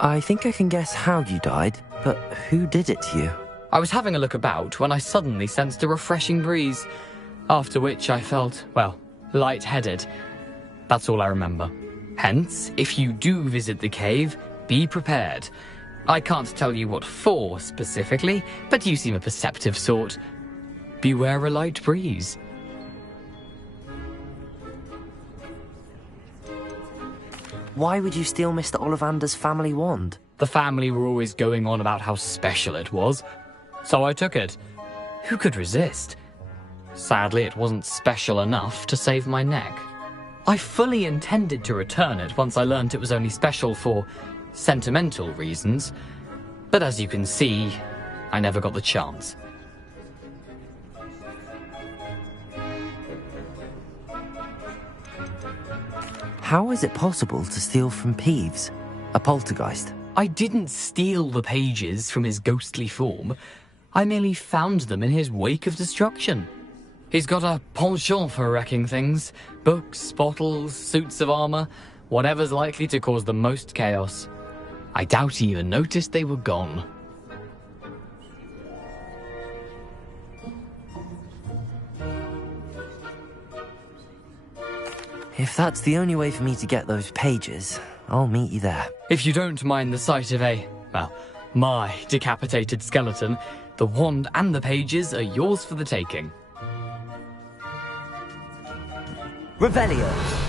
I think I can guess how you died, but who did it to you? I was having a look about when I suddenly sensed a refreshing breeze, after which I felt, well, lightheaded. That's all I remember. Hence, if you do visit the cave, be prepared. I can't tell you what for specifically, but you seem a perceptive sort. Beware a light breeze. Why would you steal Mr. Ollivander's family wand? The family were always going on about how special it was, so I took it. Who could resist? Sadly, it wasn't special enough to save my neck. I fully intended to return it once I learned it was only special for sentimental reasons, but as you can see, I never got the chance. How is it possible to steal from Peeves, a poltergeist? I didn't steal the pages from his ghostly form. I merely found them in his wake of destruction. He's got a penchant for wrecking things. Books, bottles, suits of armor, whatever's likely to cause the most chaos. I doubt he even noticed they were gone. If that's the only way for me to get those pages, I'll meet you there. If you don't mind the sight of my decapitated skeleton, the wand and the pages are yours for the taking. Revelio.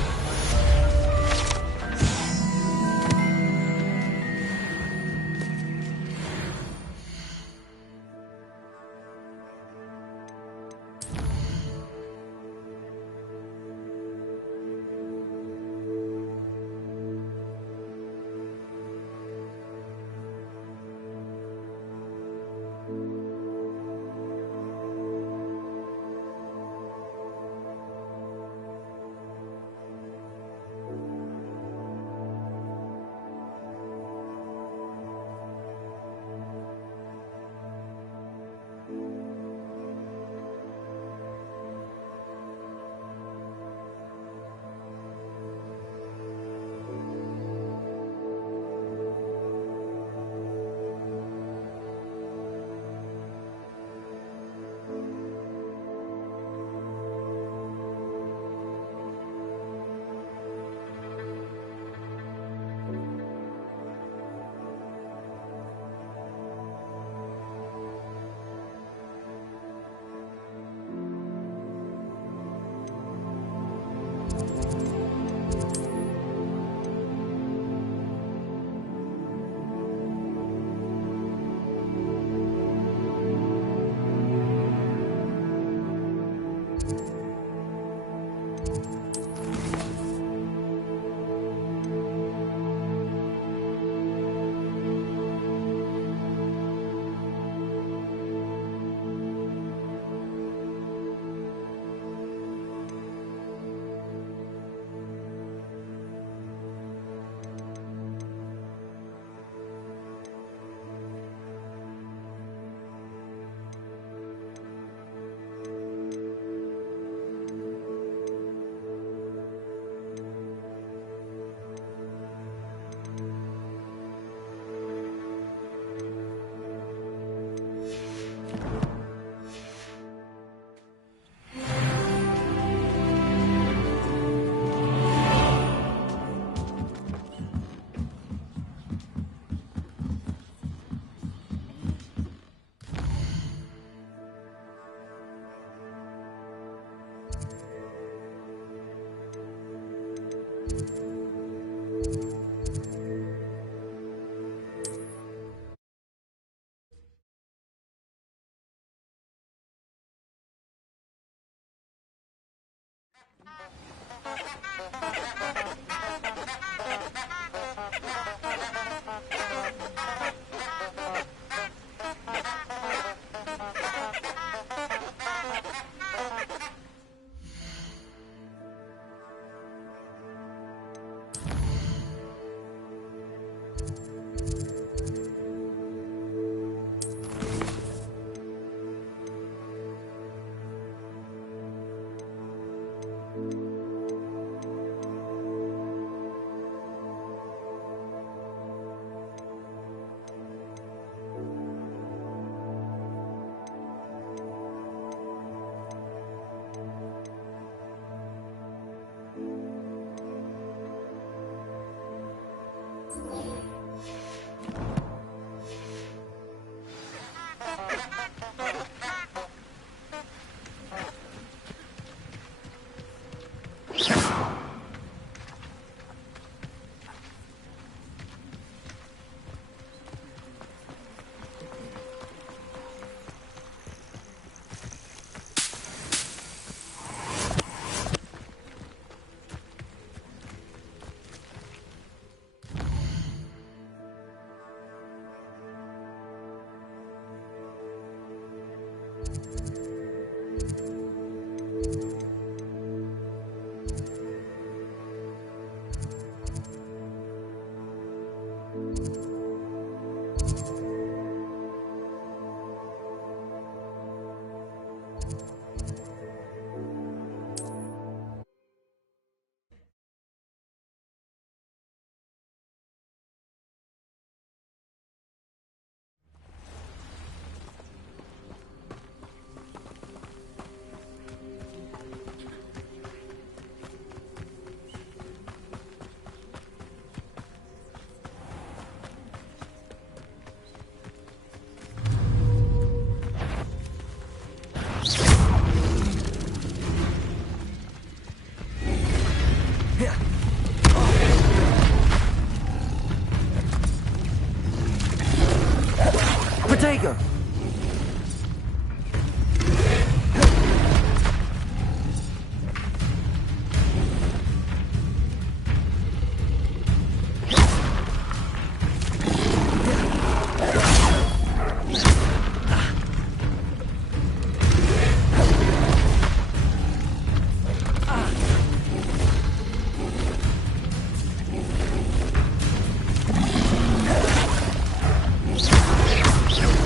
Protego!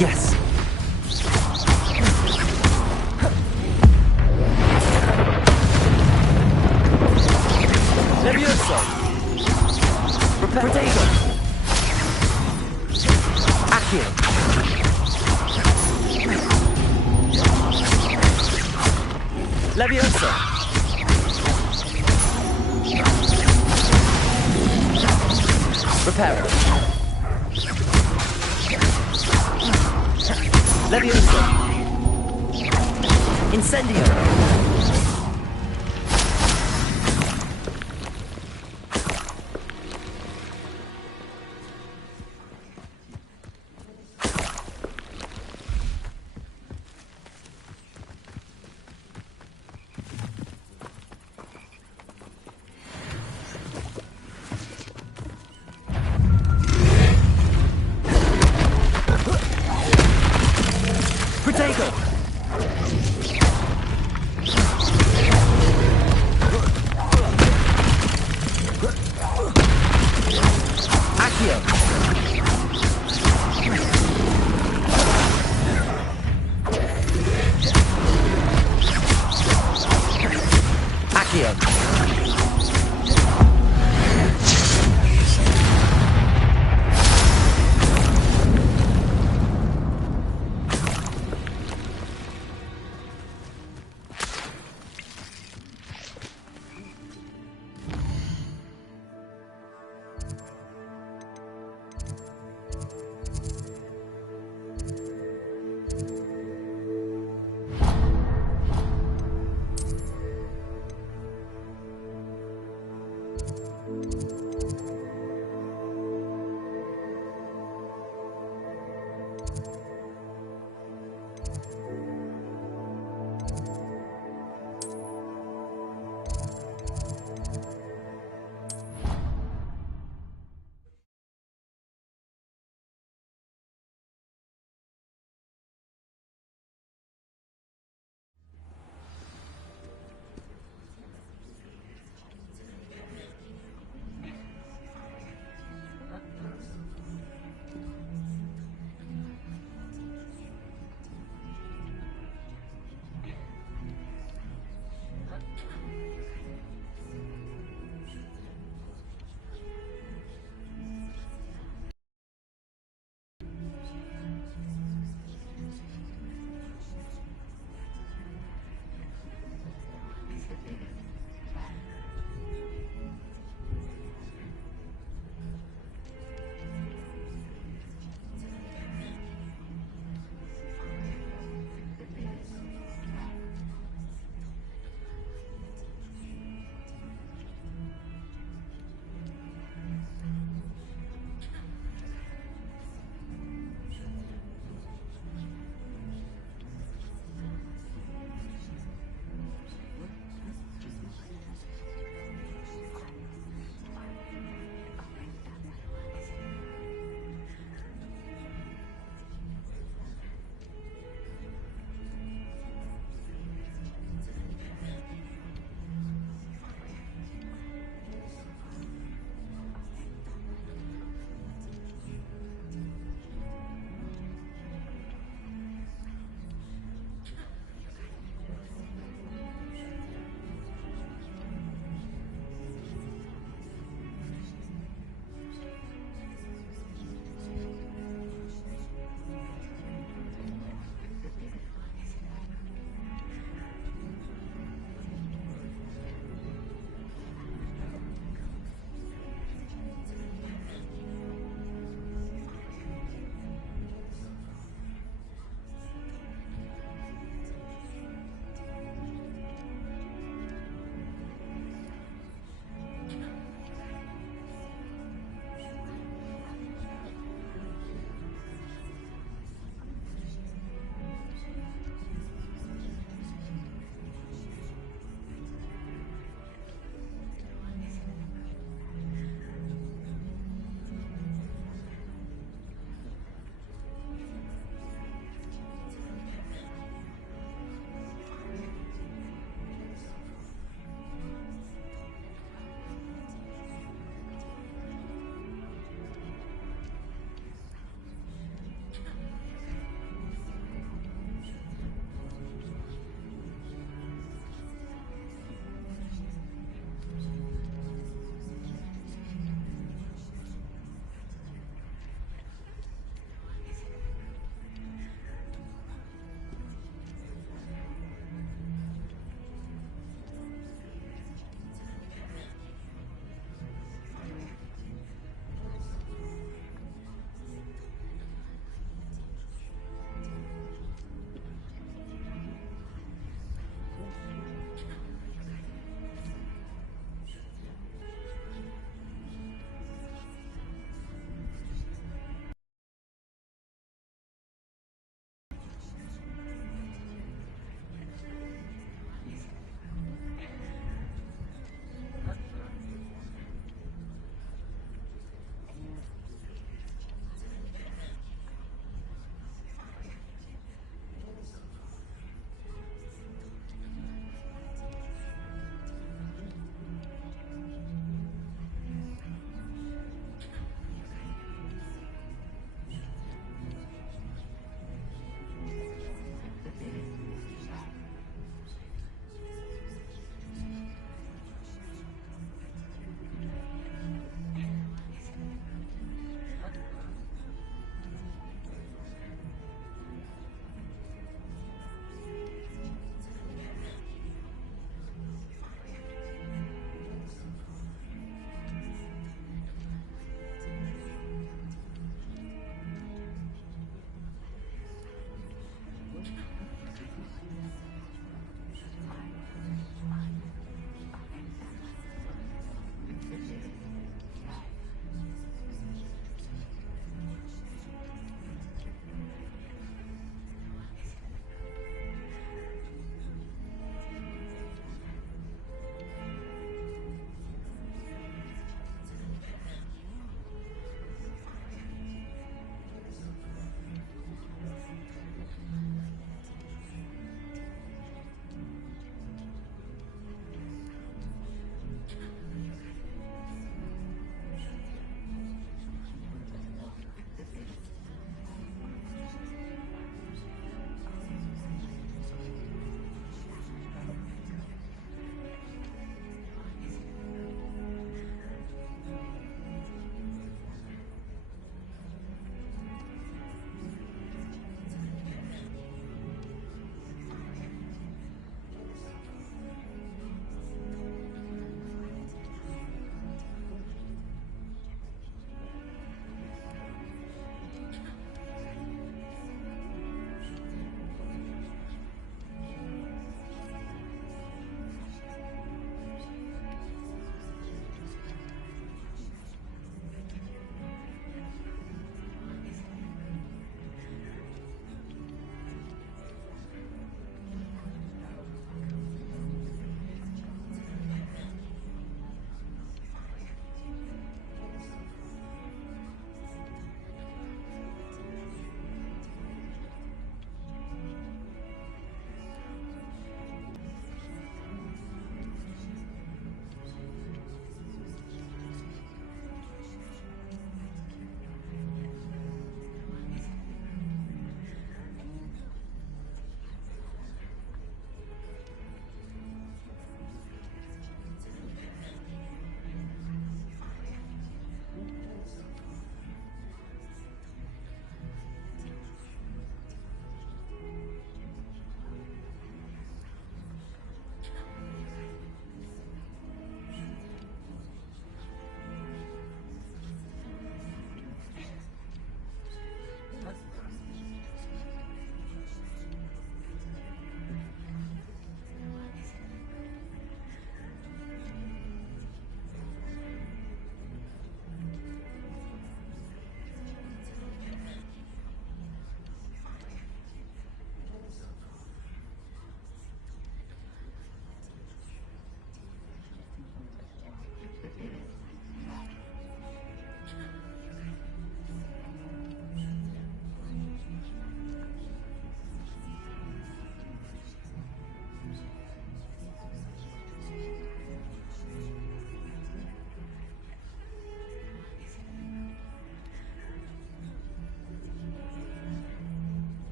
Yes. Levioso. Protego. Accio. Levioso. Reparo. Levioso. Incendio. Protego. Accio. Accio.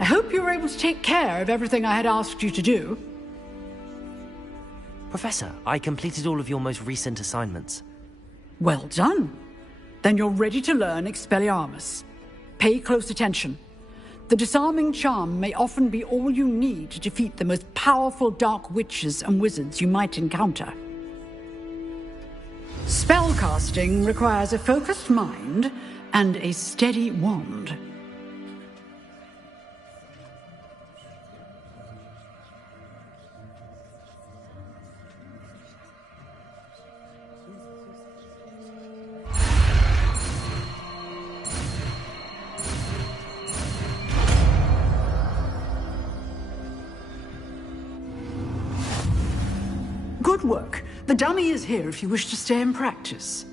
I hope you were able to take care of everything I had asked you to do. Professor, I completed all of your most recent assignments. Well done. Then you're ready to learn Expelliarmus. Pay close attention. The disarming charm may often be all you need to defeat the most powerful dark witches and wizards you might encounter. Spellcasting requires a focused mind and a steady wand. Good work. The dummy is here if you wish to stay and practice.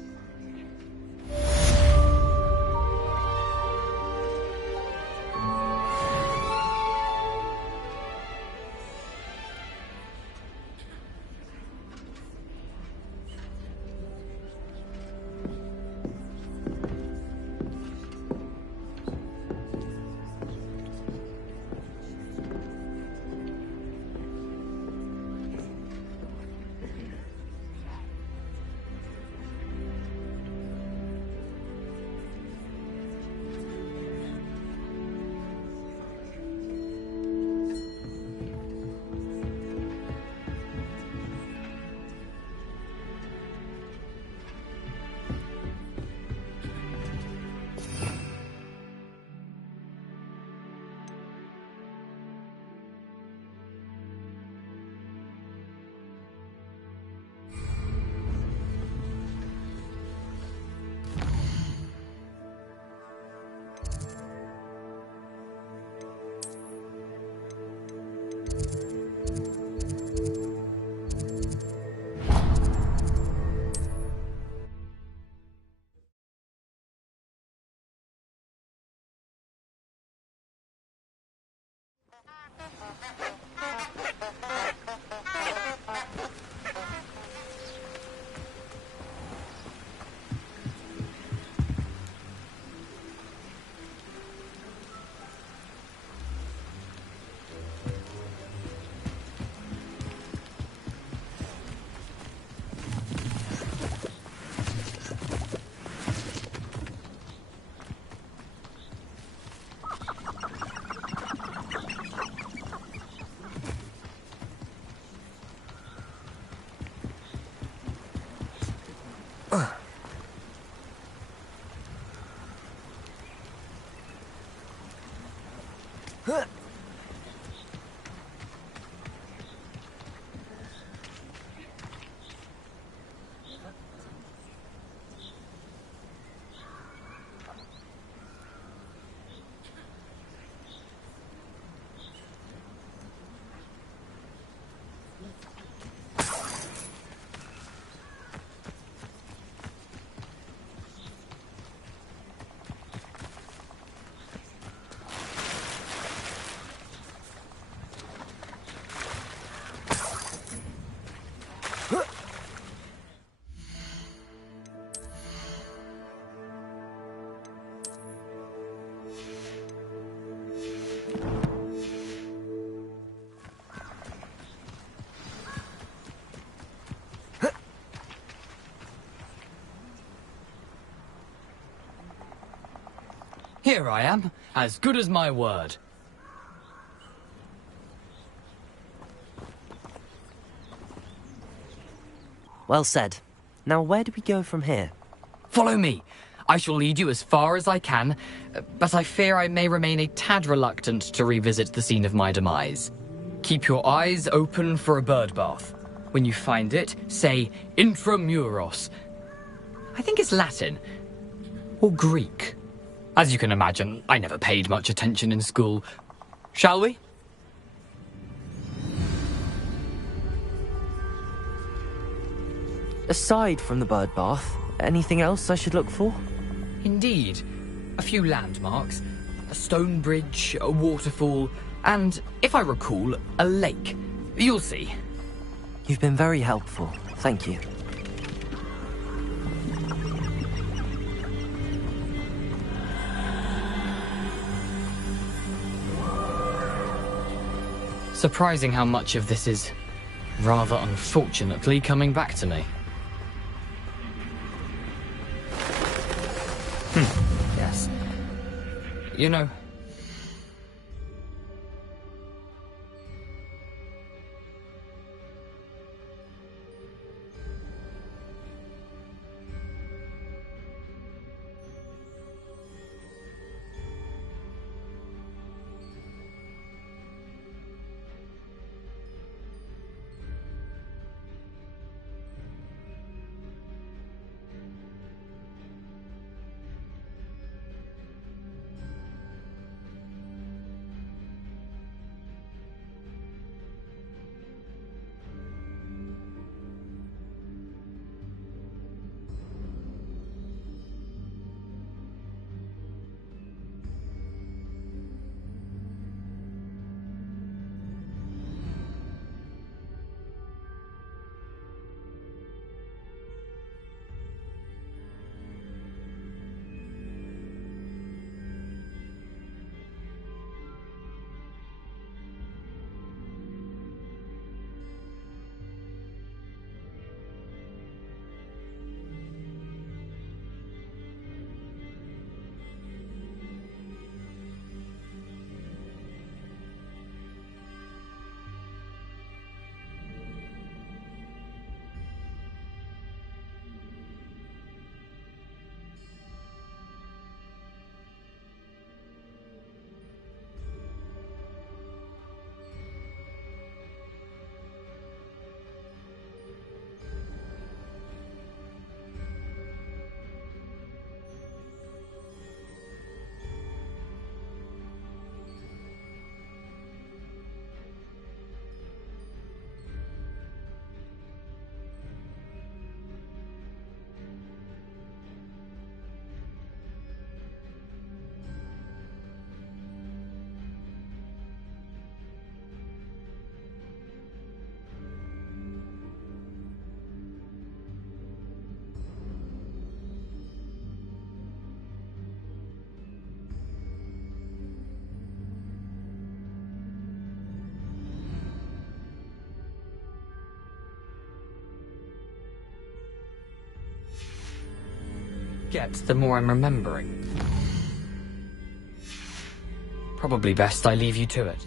Here I am, as good as my word. Well said. Now where do we go from here? Follow me. I shall lead you as far as I can, but I fear I may remain a tad reluctant to revisit the scene of my demise. Keep your eyes open for a bird bath. When you find it, say intramuros. I think it's Latin. Or Greek. As you can imagine, I never paid much attention in school. Shall we? Aside from the bird bath, anything else I should look for? Indeed. A few landmarks, a stone bridge, a waterfall, and, if I recall, a lake. You'll see. You've been very helpful. Thank you. Surprising how much of this is, rather unfortunately, coming back to me. Yes. You know... the more I'm remembering. Probably best I leave you to it.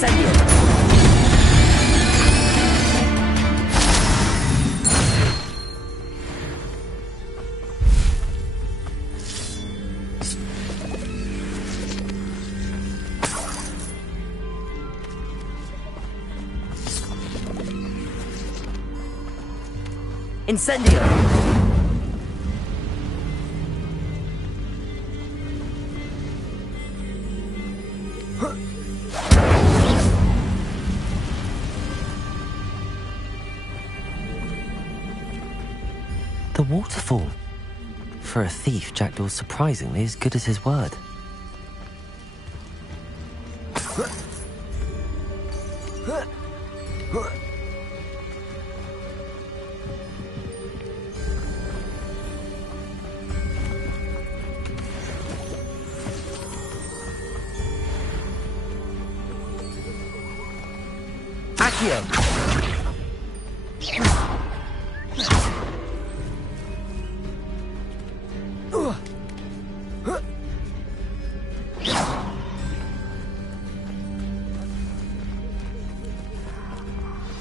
Incendium! Incendio! The waterfall. For a thief, Jackdaw's surprisingly as good as his word.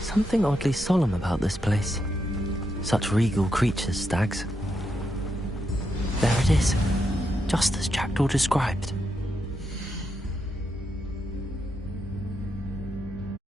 Something oddly solemn about this place. Such regal creatures, stags. There it is, just as Jackdaw described.